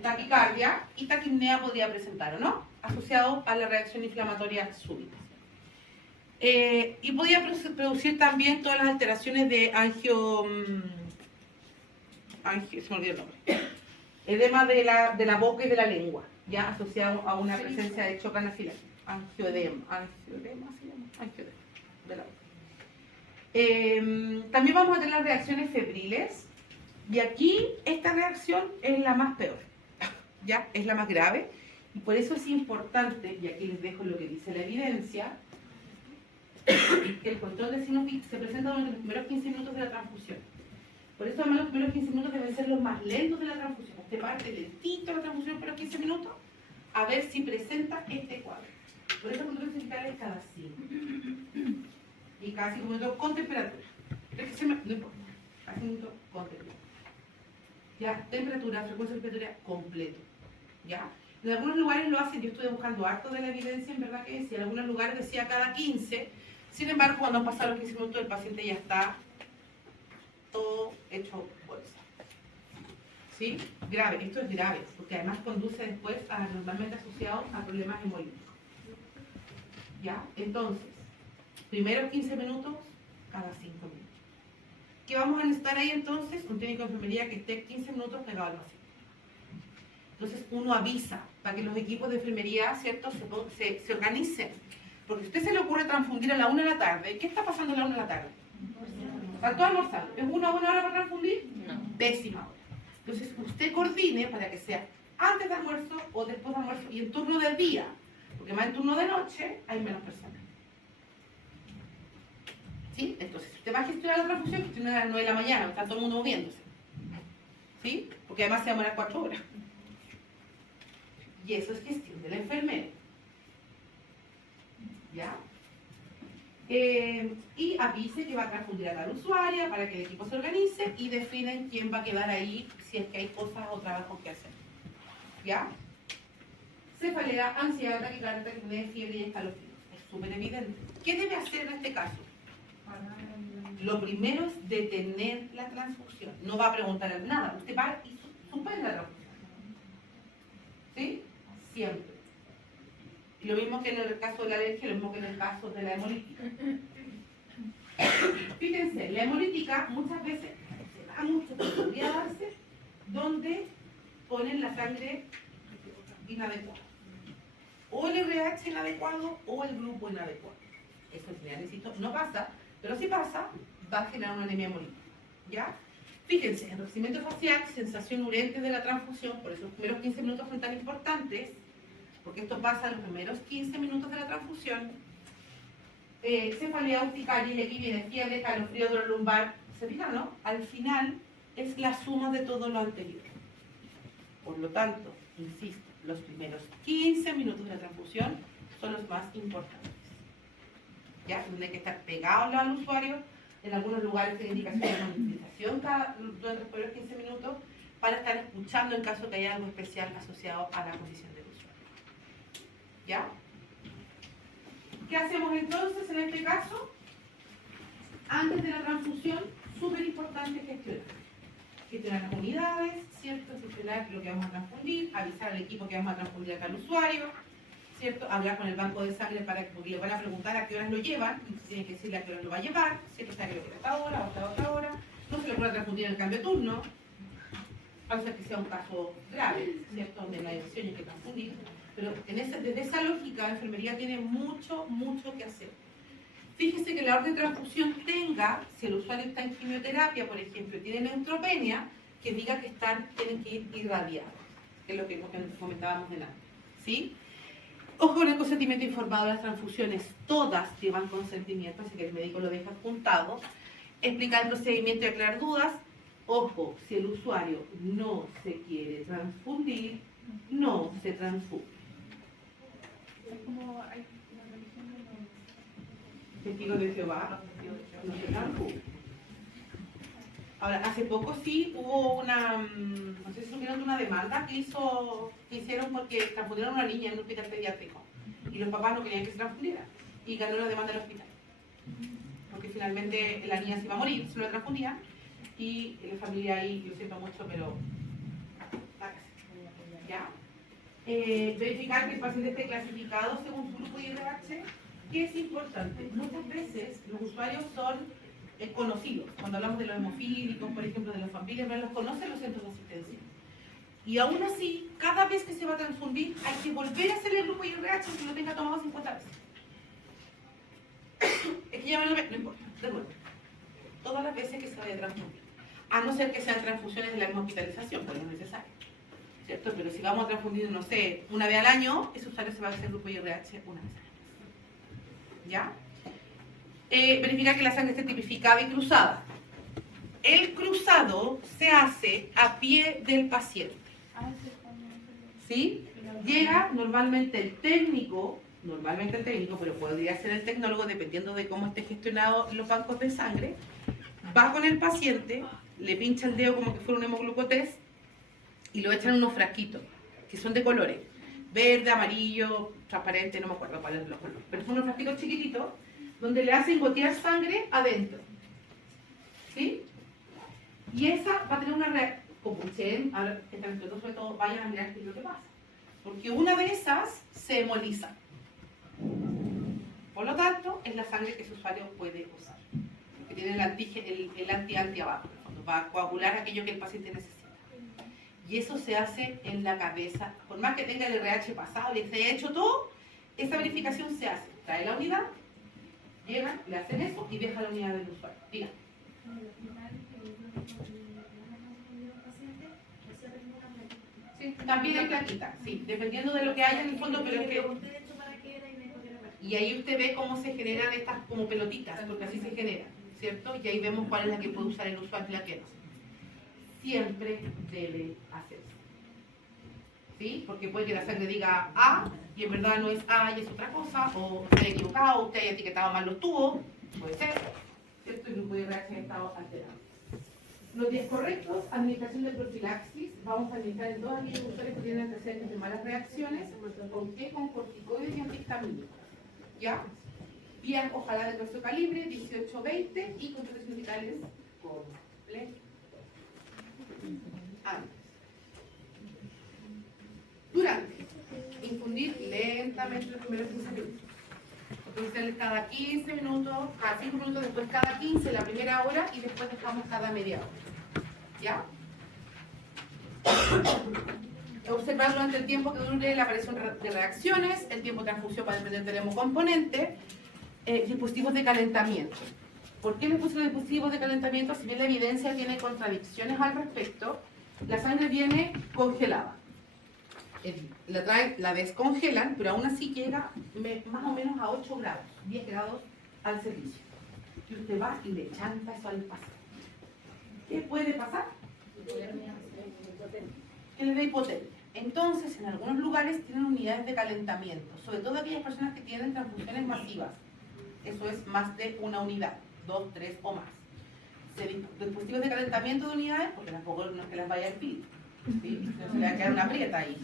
Taquicardia y taquipnea podría presentar, ¿o no? Asociado a la reacción inflamatoria súbita. Y podría producir también todas las alteraciones de se me olvidó el nombre. Edema de la boca y de la lengua, ya asociado a una presencia de choque anafiláctico. Angioedema se llama, angioedema de la boca. También vamos a tener las reacciones febriles, y aquí esta reacción es la más peor, ya es la más grave, y por eso es importante, y aquí les dejo lo que dice la evidencia, que el control de signos se presenta durante los primeros 15 minutos de la transfusión. Por eso además los primeros 15 minutos deben ser los más lentos de la transfusión. Usted parte lentito la transfusión los primeros 15 minutos a ver si presenta este cuadro. Por eso el control central es cada 5. Y cada 5 minutos con temperatura. No importa. Cada 5 minutos con temperatura. Ya, temperatura, frecuencia de temperatura completo. ¿Ya? En algunos lugares lo hacen, yo estuve buscando harto de la evidencia, en verdad que sí, en algunos lugares decía cada 15, sin embargo cuando han pasado los 15 minutos el paciente ya está todo hecho bolsa. ¿Sí? Grave, esto es grave, porque además conduce después a normalmente asociado a problemas hemolíticos. ¿Ya? Entonces, primeros 15 minutos, cada 5 minutos. ¿Qué vamos a necesitar ahí entonces? Un técnico de enfermería que esté 15 minutos pegado al paciente. Entonces uno avisa para que los equipos de enfermería, ¿cierto?, se organicen. Porque si a usted se le ocurre transfundir a la 1 de la tarde, ¿qué está pasando a la 1 de la tarde? ¿Están todos almorzando? ¿Es una buena hora para transfundir? No. Pésima hora. Entonces usted coordine para que sea antes de almuerzo o después de almuerzo y en turno del día. Porque más en turno de noche hay menos personas. ¿Sí? Entonces, si usted va a gestionar la transfusión, gestiona a las 9 de la mañana, está todo el mundo moviéndose. ¿Sí? Porque además se va a demorar 4 horas. Y eso es gestión de la enfermera. ¿Ya? Y avise que va a transfundir a la usuaria para que el equipo se organice y definen quién va a quedar ahí si es que hay cosas o trabajos que hacer. ¿Ya? Cefalea, ansiedad, taquicardia, taquipnea, fiebre y escalofríos. Es súper evidente. ¿Qué debe hacer en este caso? Lo primero es detener la transfusión. No va a preguntar nada. Usted va y suspende la transfusión. ¿Sí? Siempre. Y lo mismo que en el caso de la alergia, lo mismo que en el caso de la hemolítica. Fíjense, la hemolítica muchas veces se da mucho, podría darse, donde ponen la sangre inadecuada. O el RH inadecuado o el grupo inadecuado. Eso en general, insisto, no pasa, pero si pasa, va a generar una anemia hemolítica. ¿Ya? Fíjense, enrojecimiento facial, sensación urente de la transfusión, por eso los primeros 15 minutos son tan importantes, porque esto pasa en los primeros 15 minutos de la transfusión. Cefalea, urticaria, y aquí viene fiebre, calofrío, dolor lumbar. ¿Se fijan, no? Al final es la suma de todo lo anterior. Por lo tanto, insisto, los primeros 15 minutos de la transfusión son los más importantes. ¿Ya? Donde hay que estar pegado al usuario. En algunos lugares tiene indicación de monitorización durante los primeros 15 minutos para estar escuchando en caso que haya algo especial asociado a la condición del usuario. ¿Ya? ¿Qué hacemos entonces en este caso? Antes de la transfusión, súper importante gestionar. Gestionar las unidades, ¿cierto? cancelar lo que vamos a transfundir, avisar al equipo que vamos a transfundir acá al usuario, ¿cierto? Hablar con el banco de sangre porque le van a preguntar a qué horas lo llevan, y tienen que decirle a qué horas lo va a llevar, ¿cierto? O sea, que lo quiere a esta hora o a esta hora, no se le puede transfundir en el cambio de turno, a no ser que sea un caso grave, ¿cierto? Donde no hay opción y hay que transfundir. Pero desde esa lógica, la enfermería tiene mucho que hacer. Fíjese que la orden de transfusión tenga, si el usuario está en quimioterapia, por ejemplo, y tiene neutropenia, que diga que tienen que ir irradiados, que es lo que comentábamos delante, ¿sí? Ojo con el consentimiento informado de las transfusiones, todas llevan consentimiento, así que el médico lo deja apuntado. Explicar el procedimiento y aclarar dudas. Ojo, si el usuario no se quiere transfundir, no se transfunde. Es como hay una religión de los Testigos de Jehová, no se transfunde. Ahora, hace poco sí hubo una, no sé si supieron de una demanda que hicieron porque transfundieron a una niña en un hospital pediátrico y los papás no querían que se transfundiera y ganó la demanda del hospital. Porque finalmente la niña se iba a morir, se lo transfundían y la familia ahí, lo siento mucho, pero ¿ya? Verificar que el paciente esté clasificado según su grupo IRH, que es importante. Muchas veces los usuarios son conocidos. Cuando hablamos de los hemofílicos, por ejemplo, de las familias, los conocen los centros de asistencia. Y aún así, cada vez que se va a transfundir, hay que volver a hacer el grupo IRH que lo tenga tomado 50 veces. Es que ya me lo no importa, de nuevo. Todas las veces que se vaya a transfundir. A no ser que sean transfusiones de la misma hospitalización, pues no es necesario. ¿Cierto? Pero si vamos a transfundir, no sé, una vez al año, ese usuario se va a hacer el grupo IRH una vez al año. ¿Ya? Verificar que la sangre esté tipificada y cruzada. El cruzado se hace a pie del paciente. ¿Sí? Llega normalmente el técnico, pero podría ser el tecnólogo dependiendo de cómo esté gestionado los bancos de sangre, va con el paciente, le pincha el dedo como que fuera un hemoglucotest y lo echan en unos frasquitos, que son de colores, verde, amarillo, transparente, no me acuerdo cuáles son los colores, pero son unos frasquitos chiquititos donde le hacen gotear sangre adentro, ¿sí? Y esa va a tener una reacción, como ustedes, ahora que están entre todos, sobre todo, vayan a mirar qué es lo que pasa, porque una de esas se hemoliza. Por lo tanto, es la sangre que su usuario puede usar, que tiene el anti abajo, cuando va a coagular aquello que el paciente necesita. Y eso se hace en la cabeza, por más que tenga el RH pasado y se haya hecho todo, esa verificación se hace, trae la unidad, llegan, le hacen eso y deja la unidad del usuario. Diga. Sí, también hay plaquita, sí, dependiendo de lo que haya en el fondo, pero es que... Y ahí usted ve cómo se generan estas como pelotitas, porque así se generan, ¿cierto? Y ahí vemos cuál es la que puede usar el usuario y la que no. Siempre debe hacerse. ¿Sí? Porque puede que la sangre diga A y en verdad no es A y es otra cosa, o usted haya equivocado, usted haya etiquetado mal los tubos, puede ser, ¿cierto? Y el grupo de RH ha estado alterado. Los 10 correctos, administración de profilaxis, vamos a administrar en todos aquellos usuarios que tienen antecedentes de malas reacciones, ¿con qué? Con corticoides y antihistamínicos, ¿ya? Vías, ojalá de grueso calibre, 18-20 y contracciones vitales completas. Antes. Durante. Infundir lentamente los primeros 15 minutos. Entonces cada 15 minutos, cada 5 minutos, después cada 15, la primera hora y después dejamos cada media hora. ¿Ya? Observar durante el tiempo que dure la aparición de reacciones, el tiempo de transfusión para depender del hemocomponente, dispositivos de calentamiento. ¿Por qué me puse los dispositivos de calentamiento? Si bien la evidencia tiene contradicciones al respecto, la sangre viene congelada. La descongelan, pero aún así llega más o menos a 8 grados, 10 grados al servicio. Y usted va y le chanta eso al paciente. ¿Qué puede pasar? Que le dé hipotermia. Entonces, en algunos lugares tienen unidades de calentamiento, sobre todo aquellas personas que tienen transfusiones masivas. Eso es más de una unidad, 2, 3 o más. Dispositivos de calentamiento de unidades, porque tampoco no es que las vaya a hervir, ¿sí? No se le va a quedar una prieta ahí.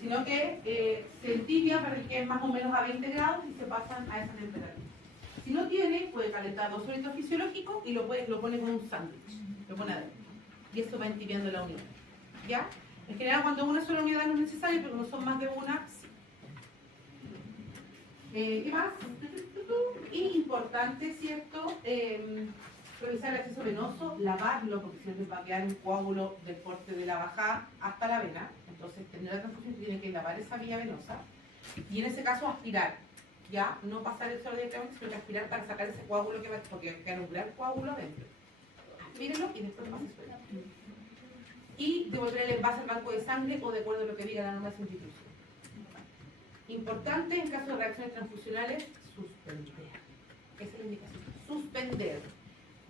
Sino que se entibia para que es más o menos a 20 grados y se pasan a esa temperatura. Si no tiene, puede calentar 2 solitos fisiológicos y lo pone con un sándwich. Lo pone adentro. y eso va entibiando la unión. ¿Ya? En general, cuando una sola unidad no es necesario, pero cuando son más de una, sí. ¿Qué más? Y importante, ¿cierto? Revisar el acceso venoso, lavarlo, porque si no les va a quedar un coágulo del porte de la bajada hasta la vena. Entonces, tener la transfusión tiene que lavar esa vía venosa. Y en ese caso, aspirar. Ya, no pasar el solo directamente, sino que aspirar para sacar ese coágulo que va, porque queda un gran coágulo adentro. Aspírenlo y después pase suelo. Y devolver el envase al banco de sangre o de acuerdo a lo que diga la norma de institución. Importante, en caso de reacciones transfusionales, suspender. Esa es la indicación. Suspender.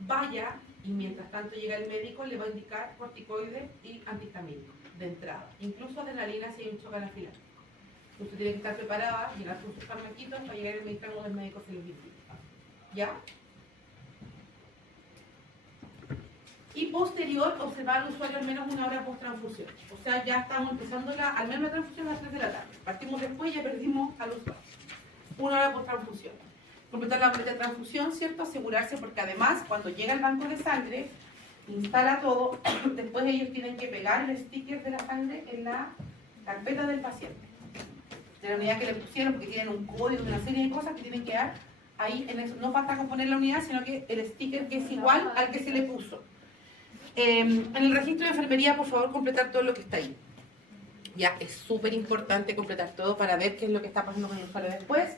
Vaya y mientras tanto llega el médico, le va a indicar corticoides y antihistamínicos de entrada. Incluso adrenalina si hay un choque anafiláctico. Usted tiene que estar preparada, llegar con sus farmaquitos para llegar a administrar uno de los médicos se los indica. ¿Ya? Y posterior, observar al usuario al menos una hora post-transfusión. O sea, ya estamos empezando al menos la transfusión a las 3 de la tarde. Partimos después y ya perdimos al usuario. Una hora post-transfusión. Completar la boleta de transfusión, ¿cierto? Asegurarse, porque además, cuando llega el banco de sangre, instala todo, después ellos tienen que pegar el sticker de la sangre en la carpeta del paciente. De la unidad que le pusieron, porque tienen un código de una serie de cosas que tienen que dar ahí en eso. No basta con poner la unidad, sino que el sticker que es igual al que se le puso. En el registro de enfermería, por favor, completar todo lo que está ahí. Ya, es súper importante completar todo para ver qué es lo que está pasando con el usuario después.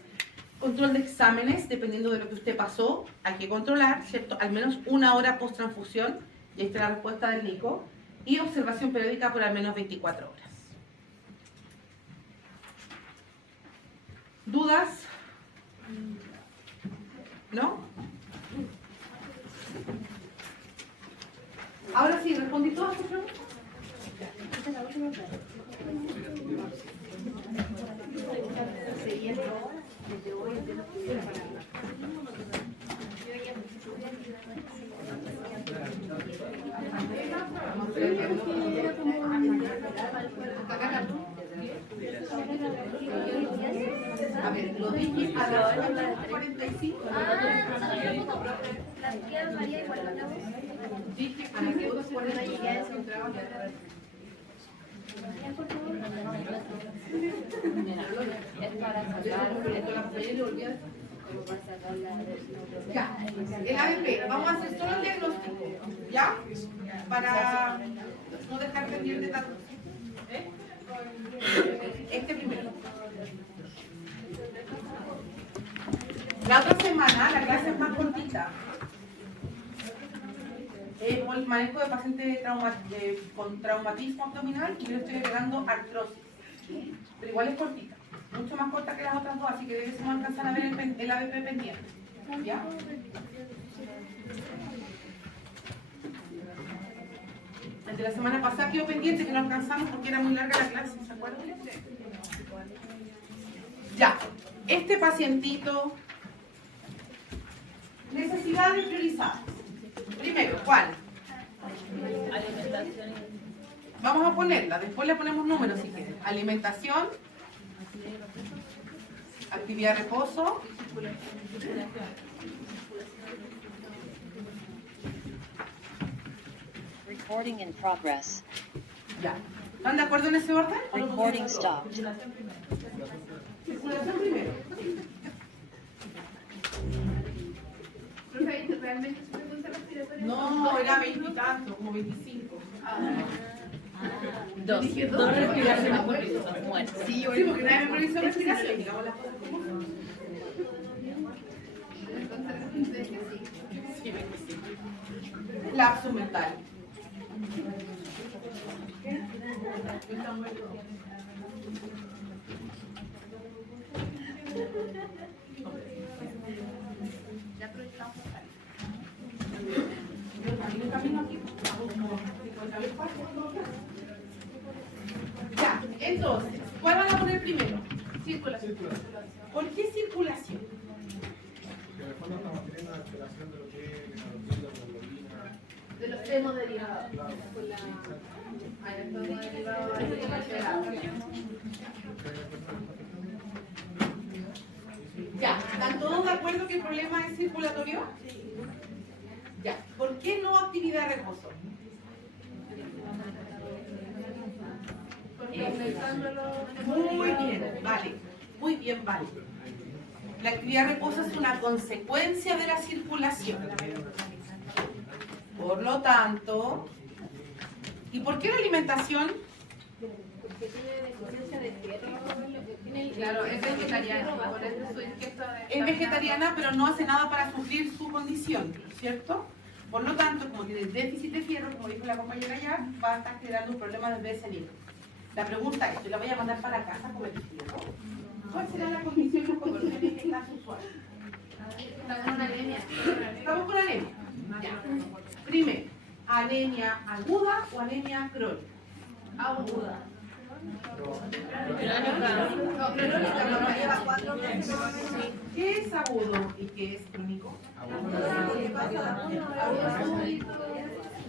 Control de exámenes, dependiendo de lo que usted pasó, hay que controlar, ¿cierto? Al menos una hora post-transfusión, y ahí está la respuesta del Nico. Y observación periódica por al menos 24 horas. ¿Dudas? ¿No? Ahora sí, ¿respondí todas sus preguntas? A ver, lo dije a las 45. Dije a las 2:45 entraba ya, el ABP, vamos a hacer solo el diagnóstico, ¿ya? Para no dejar pendiente tanto. Este primero. La otra semana la clase es más cortita. El manejo de pacientes con traumatismo abdominal y yo le estoy agregando artrosis. Pero igual es cortita, mucho más corta que las otras dos, así que debemos alcanzar a ver el ABP pendiente. ¿Ya? El de la semana pasada quedó pendiente que no alcanzamos porque era muy larga la clase, ¿se acuerdan? Ya, este pacientito, necesidades priorizadas. Primero, ¿cuál? Alimentación. Vamos a ponerla, después le ponemos números si quieren. Alimentación, actividad de reposo, Recording in progress. ya. ¿Están de acuerdo en ese orden? ¿O lo Recording pusimos todo? stopped. Circulación primero. Profe, ¿realmente su frecuencia respiratoria? No, era 20 y tanto, como 25. Dos respiraciones por minuto. Muerto. Sí, porque nadie me revisó respiración, digamos las cosas como son. Entonces, sí. Sí, 25. Lapso mental. Ya proyectamos acá. Ya, entonces, ¿cuál van a poner primero? Circulación. ¿Por qué circulación? Que en el fondo estamos teniendo una alteración de lo que es la hemoglobina. De los hemoderivados. Con la... Hay el hemoderivados Ya, ¿están todos de acuerdo que el problema es circulatorio? Ya, ¿por qué no actividad de reposo? Muy bien, vale. Muy bien, vale. La actividad de reposo es una consecuencia de la circulación. Por lo tanto, ¿y por qué la alimentación? Claro, es vegetariano, por eso su ingesta de... Es vegetariana, pero no hace nada para sufrir su condición, ¿cierto? Por lo tanto, como tiene déficit de fierro, como dijo la compañera ya, va a estar generando un problema de ese nivel. La pregunta es, ¿yo la voy a mandar para la casa con el fierro? ¿Cuál será la condición o condiciones que está su usuario? Está con una anemia. Estamos con anemia. Ya. Primero, ¿anemia aguda o anemia crónica? Aguda. Lleva 4 meses. ¿Qué es agudo y qué es crónico?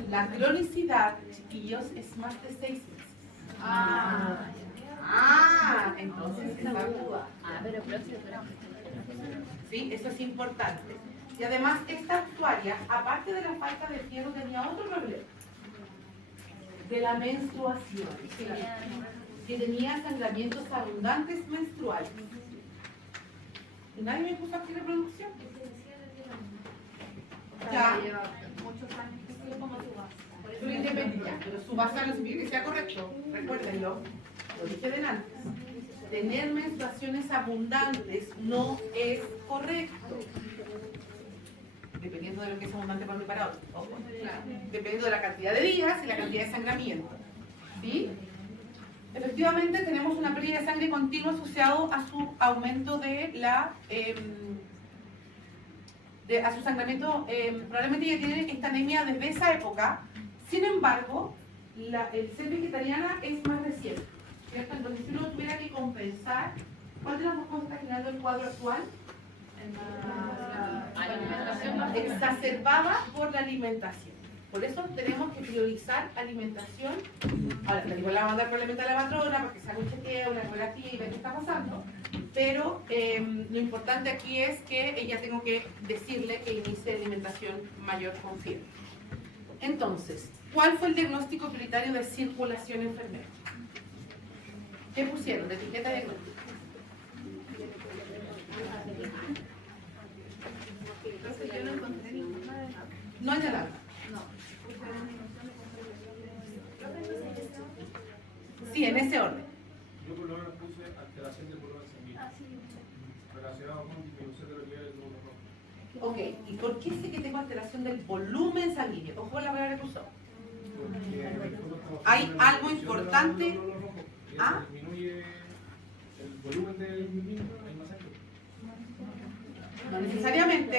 La cronicidad, chiquillos, es más de 6 meses. Entonces es aguda. Pero próximo. ¿Sí? Eso es importante. Y además, esta usuaria, aparte de la falta de fierro, tenía otro problema. De la menstruación. Que tenía sangramientos abundantes menstruales. ¿Y nadie me puso aquí reproducción? Ya. Lleva muchos años que sigue como su base. Pero independiente, pero su base no significa que sea correcto. Recuérdenlo, lo dije delante. Tener menstruaciones abundantes no es correcto. Dependiendo de lo que es abundante para uno y para otro. Ojo. Dependiendo de la cantidad de días y la cantidad de sangramiento. ¿Sí? Efectivamente tenemos una pérdida de sangre continua asociado a su aumento de la a su sangramiento. Probablemente ya tienen esta anemia desde esa época. Sin embargo, el ser vegetariana es más reciente, ¿cierto? Entonces, si uno tuviera que compensar, ¿cuál de las dos cosas está generando el cuadro actual? La alimentación Exacerbada por la alimentación. Por eso tenemos que priorizar alimentación. Ahora, igual la vamos a mandar probablemente a la matrona para que se haga un chequeo, una ecografía y ver qué está pasando. Pero lo importante aquí es que ella tengo que decirle que inicie alimentación mayor con fiebre. Entonces, ¿cuál fue el diagnóstico prioritario de circulación enfermera? ¿Qué pusieron de etiqueta de diagnóstico? Entonces yo no encontré ninguna de nada. No hay nada. Sí, en ese orden. Yo por lo menos puse alteración del volumen sanguíneo. Relacionado con disminución de los niveles de glóbulos rojos. Ok, ¿y por qué sé que tengo alteración del volumen sanguíneo? Ojo a la palabra que usó. Porque en el fondo estamos Hay haciendo una algo disminución de importante. los glóbulos rojos. Y eso ¿Ah? disminuye el volumen del mismo, hay más sangre. No necesariamente.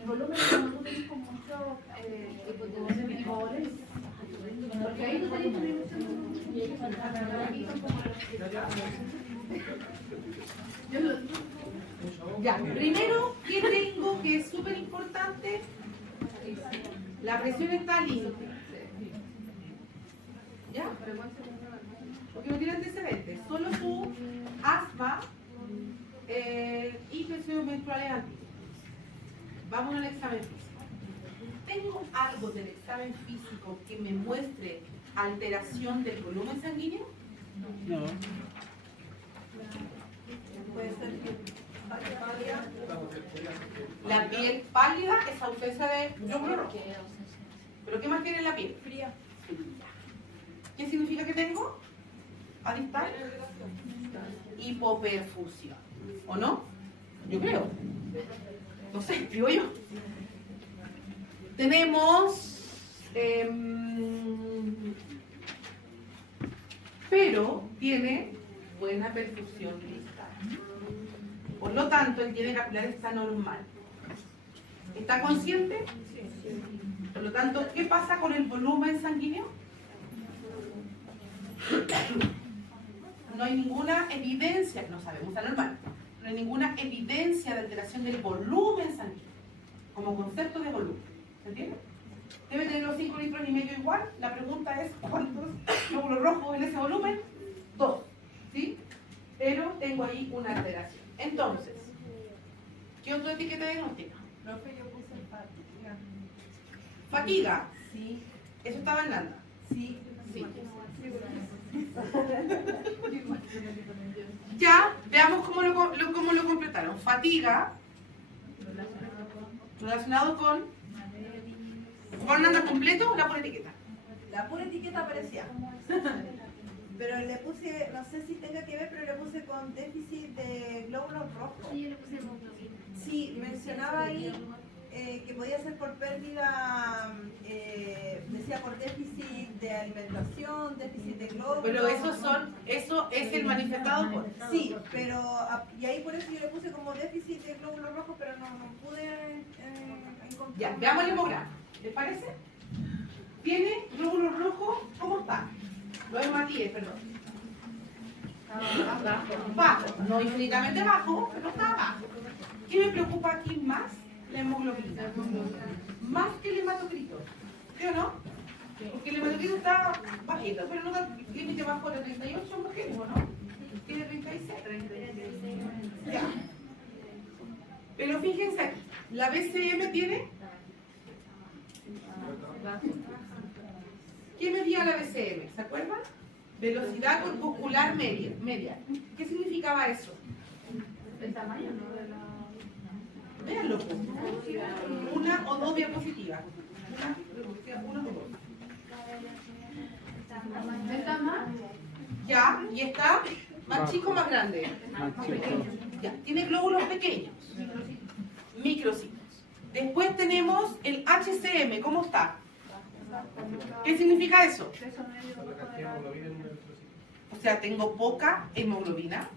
El volumen no lo tenés con mucho hipotensión. Porque ahí no tenés Ya, primero, ¿qué tengo que es súper importante? La presión está limpia. ¿Ya? Porque no tiene antecedentes, solo su asma y presión menstruales antiguas. Vamos al examen físico. ¿Tengo algo del examen físico que me muestre alteración del volumen sanguíneo? No. Puede ser que La piel pálida es ausencia de glóbulo rojo. ¿Pero qué más tiene en la piel? fría. ¿Qué significa que tengo? ¿A distal? Hipoperfusión. ¿O no? Yo creo. No sé, digo yo. Tenemos... pero tiene buena perfusión cristal. Por lo tanto, el tiene capilar está normal. ¿Está consciente? Por lo tanto, ¿qué pasa con el volumen sanguíneo? No hay ninguna evidencia, no sabemos, está normal. No hay ninguna evidencia de alteración del volumen sanguíneo, como concepto de volumen. ¿Se entiende? Debe tener los 5 litros y medio igual. La pregunta es, ¿cuántos glóbulos rojos en ese volumen? 2. ¿Sí? Pero tengo ahí una alteración. Entonces, ¿qué otro etiqueta diagnóstica? Profe, yo puse fatiga. Fatiga. Sí, Eso estaba en Landa. sí, Sí. Ya, veamos cómo lo completaron. Fatiga, relacionado con anda completo o la pura etiqueta. La pura etiqueta aparecía. Pero le puse, no sé si tenga que ver, pero le puse con déficit de glóbulos rojos. Sí, yo le puse hemoglobina. Sí, mencionaba ahí que podía ser por pérdida, decía por déficit de alimentación, déficit de glóbulos. Pero eso es el manifestado por. Sí, pero y ahí por eso yo le puse como déficit de glóbulos rojos, pero no pude encontrar. Ya, veamos el hemograma. ¿Les parece? Tiene glóbulos rojos, ¿cómo está? Lo de Matías, perdón. Bajo, no infinitamente bajo, pero está bajo. ¿Qué me preocupa aquí más? La hemoglobina. Más que el hematocrito. ¿Sí o no? Porque el hematocrito está bajito, pero no da límite bajo de 38 mujeres, ¿o no? Tiene 36. Ya. Pero fíjense aquí, la BCM tiene. ¿Qué medía la BCM? ¿Se acuerdan? Velocidad corpuscular media. ¿Qué significaba eso? El tamaño, ¿no? De la... Véanlo. Una o dos diapositivas. Una o dos. ¿El tamaño? Ya, y está más chico o más grande. Más chico. Ya, tiene glóbulos pequeños. Microcitos. Después tenemos el HCM. ¿Cómo está? ¿Qué significa eso? Peso medio La bajo de cantidad de la... hemoglobina en un eritrocito. O sea, tengo poca hemoglobina.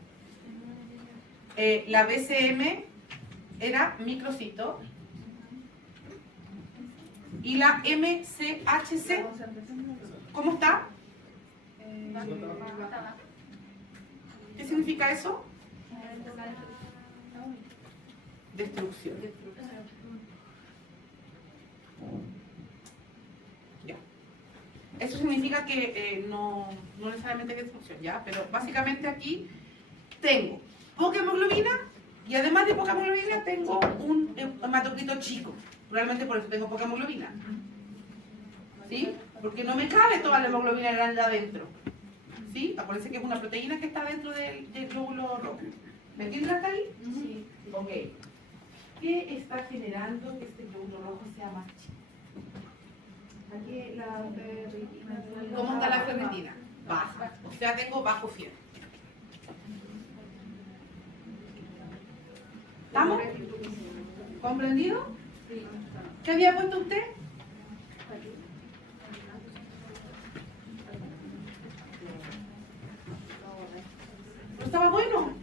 La BCM era microcito. Y la MCHC, ¿cómo está? ¿Qué significa eso? Destrucción. Ya. Eso significa que no necesariamente es destrucción, ¿ya? Pero básicamente aquí tengo poca hemoglobina y además de poca hemoglobina tengo un hematocrito chico. Probablemente por eso tengo poca hemoglobina. ¿Sí? Porque no me cabe toda la hemoglobina grande adentro. ¿Sí? Acuérdense que es una proteína que está dentro del glóbulo rojo. ¿Me entienden hasta ahí? Sí. Ok. ¿Qué está generando que este glóbulo rojo sea más chico? Aquí la ferritina. ¿Cómo está la ferritina? Baja. O sea, tengo bajo fierro. ¿Estamos? ¿Comprendido? ¿Qué había puesto usted? ¿No estaba bueno?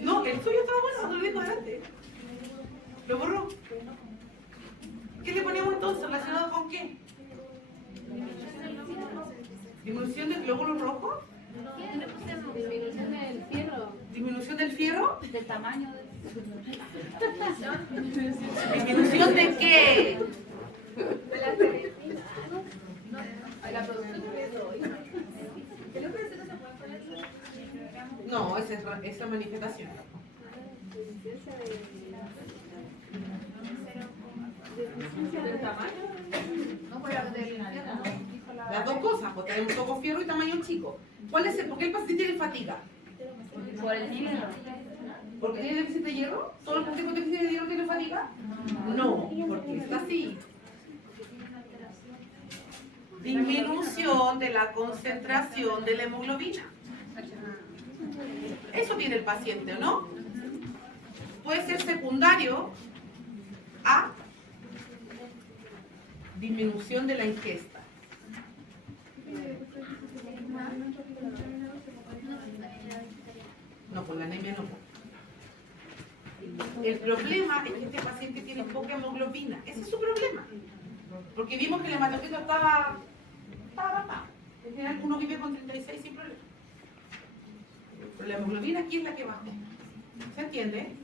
No, el suyo estaba bueno, lo dijo delante. ¿Lo borró? ¿Qué le ponemos entonces? ¿Relacionado con qué? ¿Disminución del glóbulo rojo? Disminución del fierro. ¿Disminución del fierro? Del tamaño de... ¿Disminución de qué? De la ferritina. De la producción de No, esa es manifestación. ¿Del tamaño? No, pues la del fierro, ¿no? Dijo la... Las dos cosas, pues tenemos poco fierro y tamaño chico. ¿Cuál es ¿Por qué el paciente tiene fatiga? Por el fierro. ¿Porque tiene déficit de hierro? ¿Todos los pacientes con déficit de hierro tienen fatiga? No, porque está así. Disminución de la concentración de la hemoglobina. Eso tiene el paciente, ¿o no? Puede ser secundario a disminución de la ingesta. No, por la anemia no. El problema es que este paciente tiene poca hemoglobina. Ese es su problema. Porque vimos que el hematocrito estaba bajado. En general uno vive con 36 sin problema. Pero la hemoglobina aquí es la que baja. ¿Se entiende?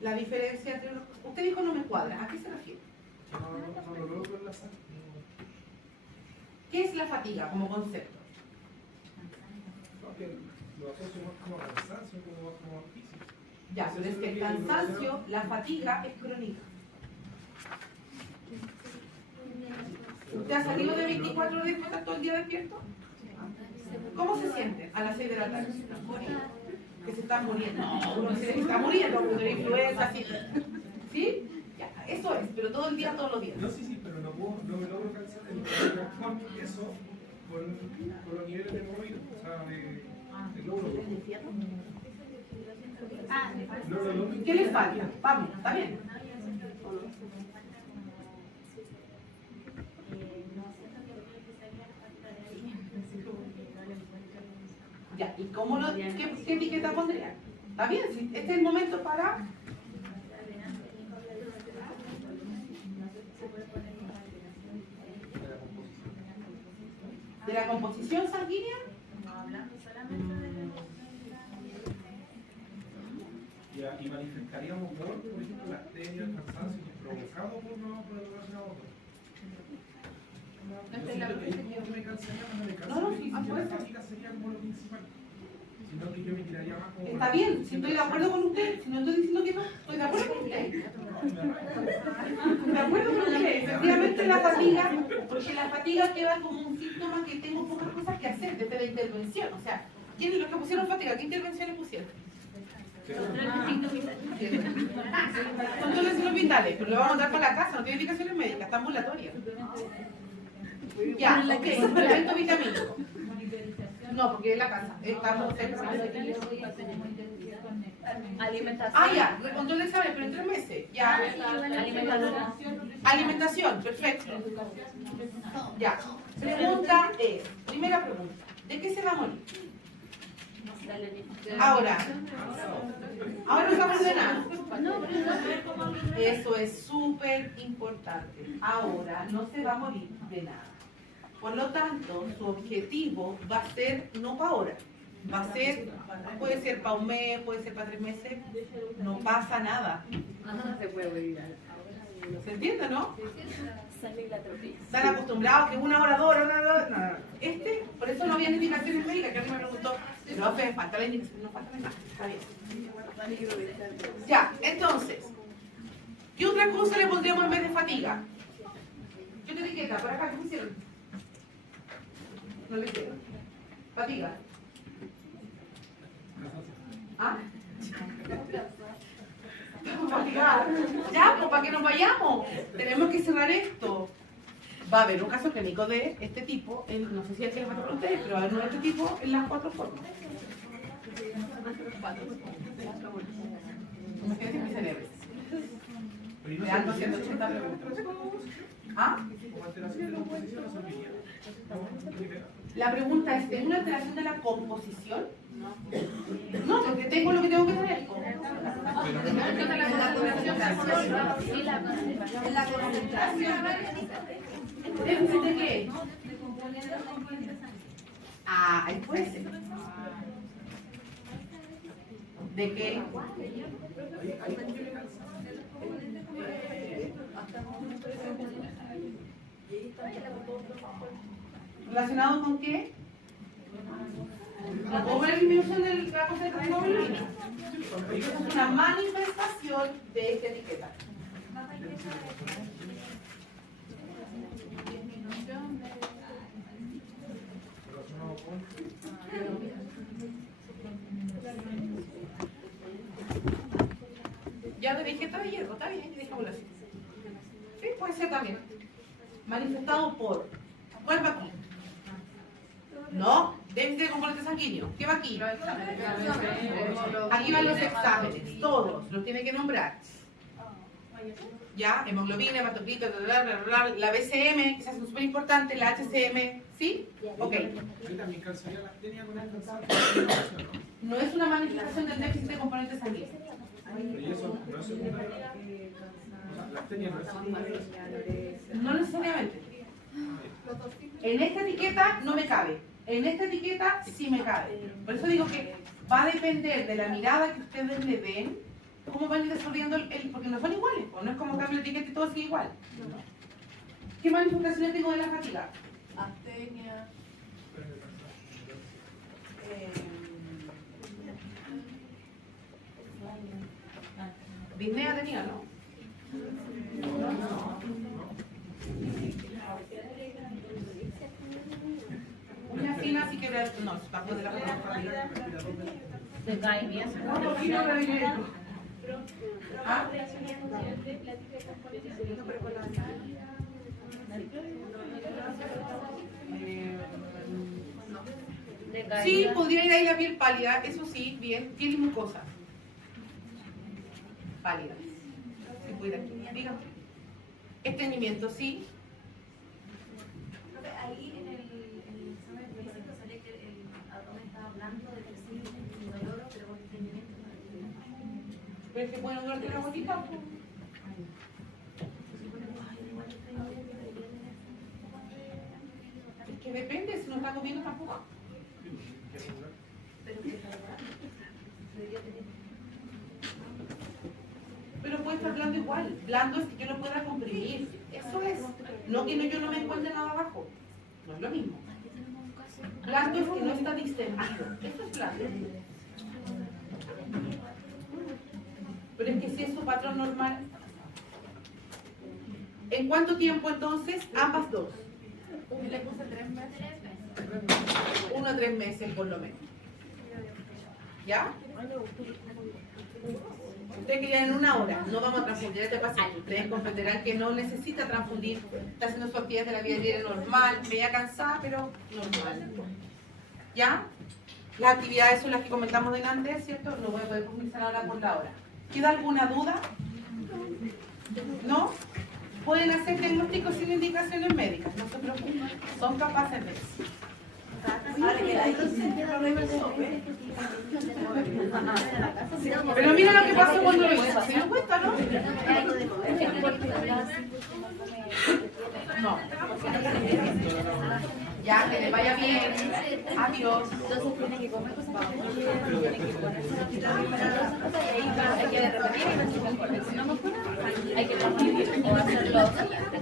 La diferencia entre los... Usted dijo no me cuadra. ¿A qué se refiere? No lo logro enlazar. ¿Qué es la fatiga como concepto? No, que lo asocio más como a cansancio, como a físico. Ya, pero es que el cansancio, la fatiga es crónica. ¿Usted ha salido de 24 horas después de estar todo el día despierto? ¿Cómo se siente a las 6 de la tarde? Que se están muriendo. No, uno dice que está muriendo, porque tiene influenza, así. ¿Sí? Ya, eso es, pero todo el día, todos los días. No, sí, pero no me logro calzar eso con los niveles de hemoglobina, o sea, de glóbulos. ¿Qué les falta? Vamos, ¿está bien? Ya, ¿y cómo qué etiqueta pondría? ¿Está bien? Si este es el momento para... ¿De la composición sanguínea? Y manifestaríamos dolor, por ejemplo, la astenia, el cansancio provocado por el relacionado. Yo siento que yo me cansaría más de cansancio. No, sí, la fatiga sería como lo principal. Sino que yo me tiraría más como... Está bien, si estoy de acuerdo con usted, si no estoy diciendo que no, estoy de acuerdo con usted. De acuerdo con usted, efectivamente la fatiga, porque la fatiga queda como un síntoma que tengo pocas cosas que hacer desde la intervención. O sea, ¿quiénes los que pusieron fatiga? ¿Qué intervenciones pusieron? Son signos vitales, pero lo vamos a mandar para la casa, no tiene indicaciones médicas, está ambulatoria. Ya, ok, suplemento vitamínico. No, porque es la casa, estamos cerca. Alimentación. Ah, ya, control de examen, pero en 3 meses. Ya. Alimentación, perfecto. Ya. Pregunta es, primera pregunta, ¿de qué se va a morir? Ahora no estamos de nada. Eso es súper importante. Ahora no se va a morir de nada. Por lo tanto, su objetivo va a ser no para ahora. Va a ser, puede ser para un mes, puede ser para 3 meses. No pasa nada. ¿Se entiende, no? Están acostumbrados que 1 hora, 2 horas, 1 hora, 2 horas. No. Por eso no había indicaciones médicas, que alguien me preguntó, pero hace falta la indicación, no falta nada. Está bien. Ya, entonces, ¿qué otra cosa le pondríamos en vez de fatiga? ¿Qué otra etiqueta? Por acá, ¿qué pusieron? No le queda. Fatiga. ¿Ah? Estamos fatigados. Ya, pues para que nos vayamos. Tenemos que cerrar esto. Va a haber un caso clínico de este tipo, no sé si es que les va a tocar a ustedes, pero va a haber uno de este tipo en las 4 formas. Imagínense mi cerebro. Me dan 280 preguntas. ¿Ah? La pregunta es, ¿tengo una alteración de la composición? No, porque tengo lo que tengo que tener. En la concentración. ¿Déficit de qué? Ah, ahí puede ser. ¿De qué? ¿Relacionado con qué? ¿Con la disminución de la concentración? Es una manifestación de esta etiqueta. Ya le dije de hierro, está bien, dejémoslo así. Sí, puede ser también. Manifestado por. ¿Cuál va aquí? No, déficit de componente sanguíneo. ¿Qué va aquí? Aquí van los exámenes, todos, los tiene que nombrar. Ya, hemoglobina, hematocrito, la BCM, que es súper importante, la HCM, ¿sí? Ok. Yo también calzaría la astenia con el cansancio. No es una manifestación del déficit de componente sanguíneo. ¿Y eso no es secundario? O sea, la astenia no es secundaria. No necesariamente. En esta etiqueta no me cabe. En esta etiqueta sí me cabe. Por eso digo que va a depender de la mirada que ustedes le den, cómo van a ir desarrollando porque no son iguales, pues no es como cambio la etiqueta y todo sigue igual. ¿Qué manifestaciones tengo de la fatiga? Astenia. Disnea tenía, ¿no? era, no, tampoco de la De caimia. ¿Ah? Sí, podría ir ahí la piel pálida, eso sí, bien, piel y mucosa. Pálida. Si pudiera aquí, dígame. Estreñimiento, sí. Ahí en el examen físico sale que el abdomen estaba blando, depresivo, indoloro, pero con estreñimiento. Pero es que bueno, durante una bolita. Es que depende, si no está comiendo tampoco. Pero puede estar blando igual. Blando es que yo lo pueda comprimir. Eso es. No que no, yo no me encuentre nada abajo. No es lo mismo. Blando es que no está distendido. Eso es blando. Pero es que si es su patrón normal. ¿En cuánto tiempo entonces? Ambas dos. Le puse 3 meses. 1 a 3 meses por lo menos. ¿Ya? Ustedes querían en 1 hora, no vamos a transfundir a este paciente. Ustedes comprenderán que no necesita transfundir, está haciendo su actividad de la vida diaria normal, media cansada, pero normal. ¿Ya? Las actividades son las que comentamos delante, ¿cierto? No voy a poder profundizar ahora por la hora. ¿Queda alguna duda? ¿No? Pueden hacer diagnósticos sin indicaciones médicas, no se preocupen, son capaces de eso. Pero mira lo que pasó cuando lo hizo, ¿se dio cuenta, no? No. Ya, que le vaya bien. Adiós. Entonces tiene que comer cosas que tiene que ponerse una vitamina y ahí hay que repetir y ver si mejora. Si no mejora, hay que transmitir o hacerlo siguiente.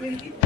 Creo que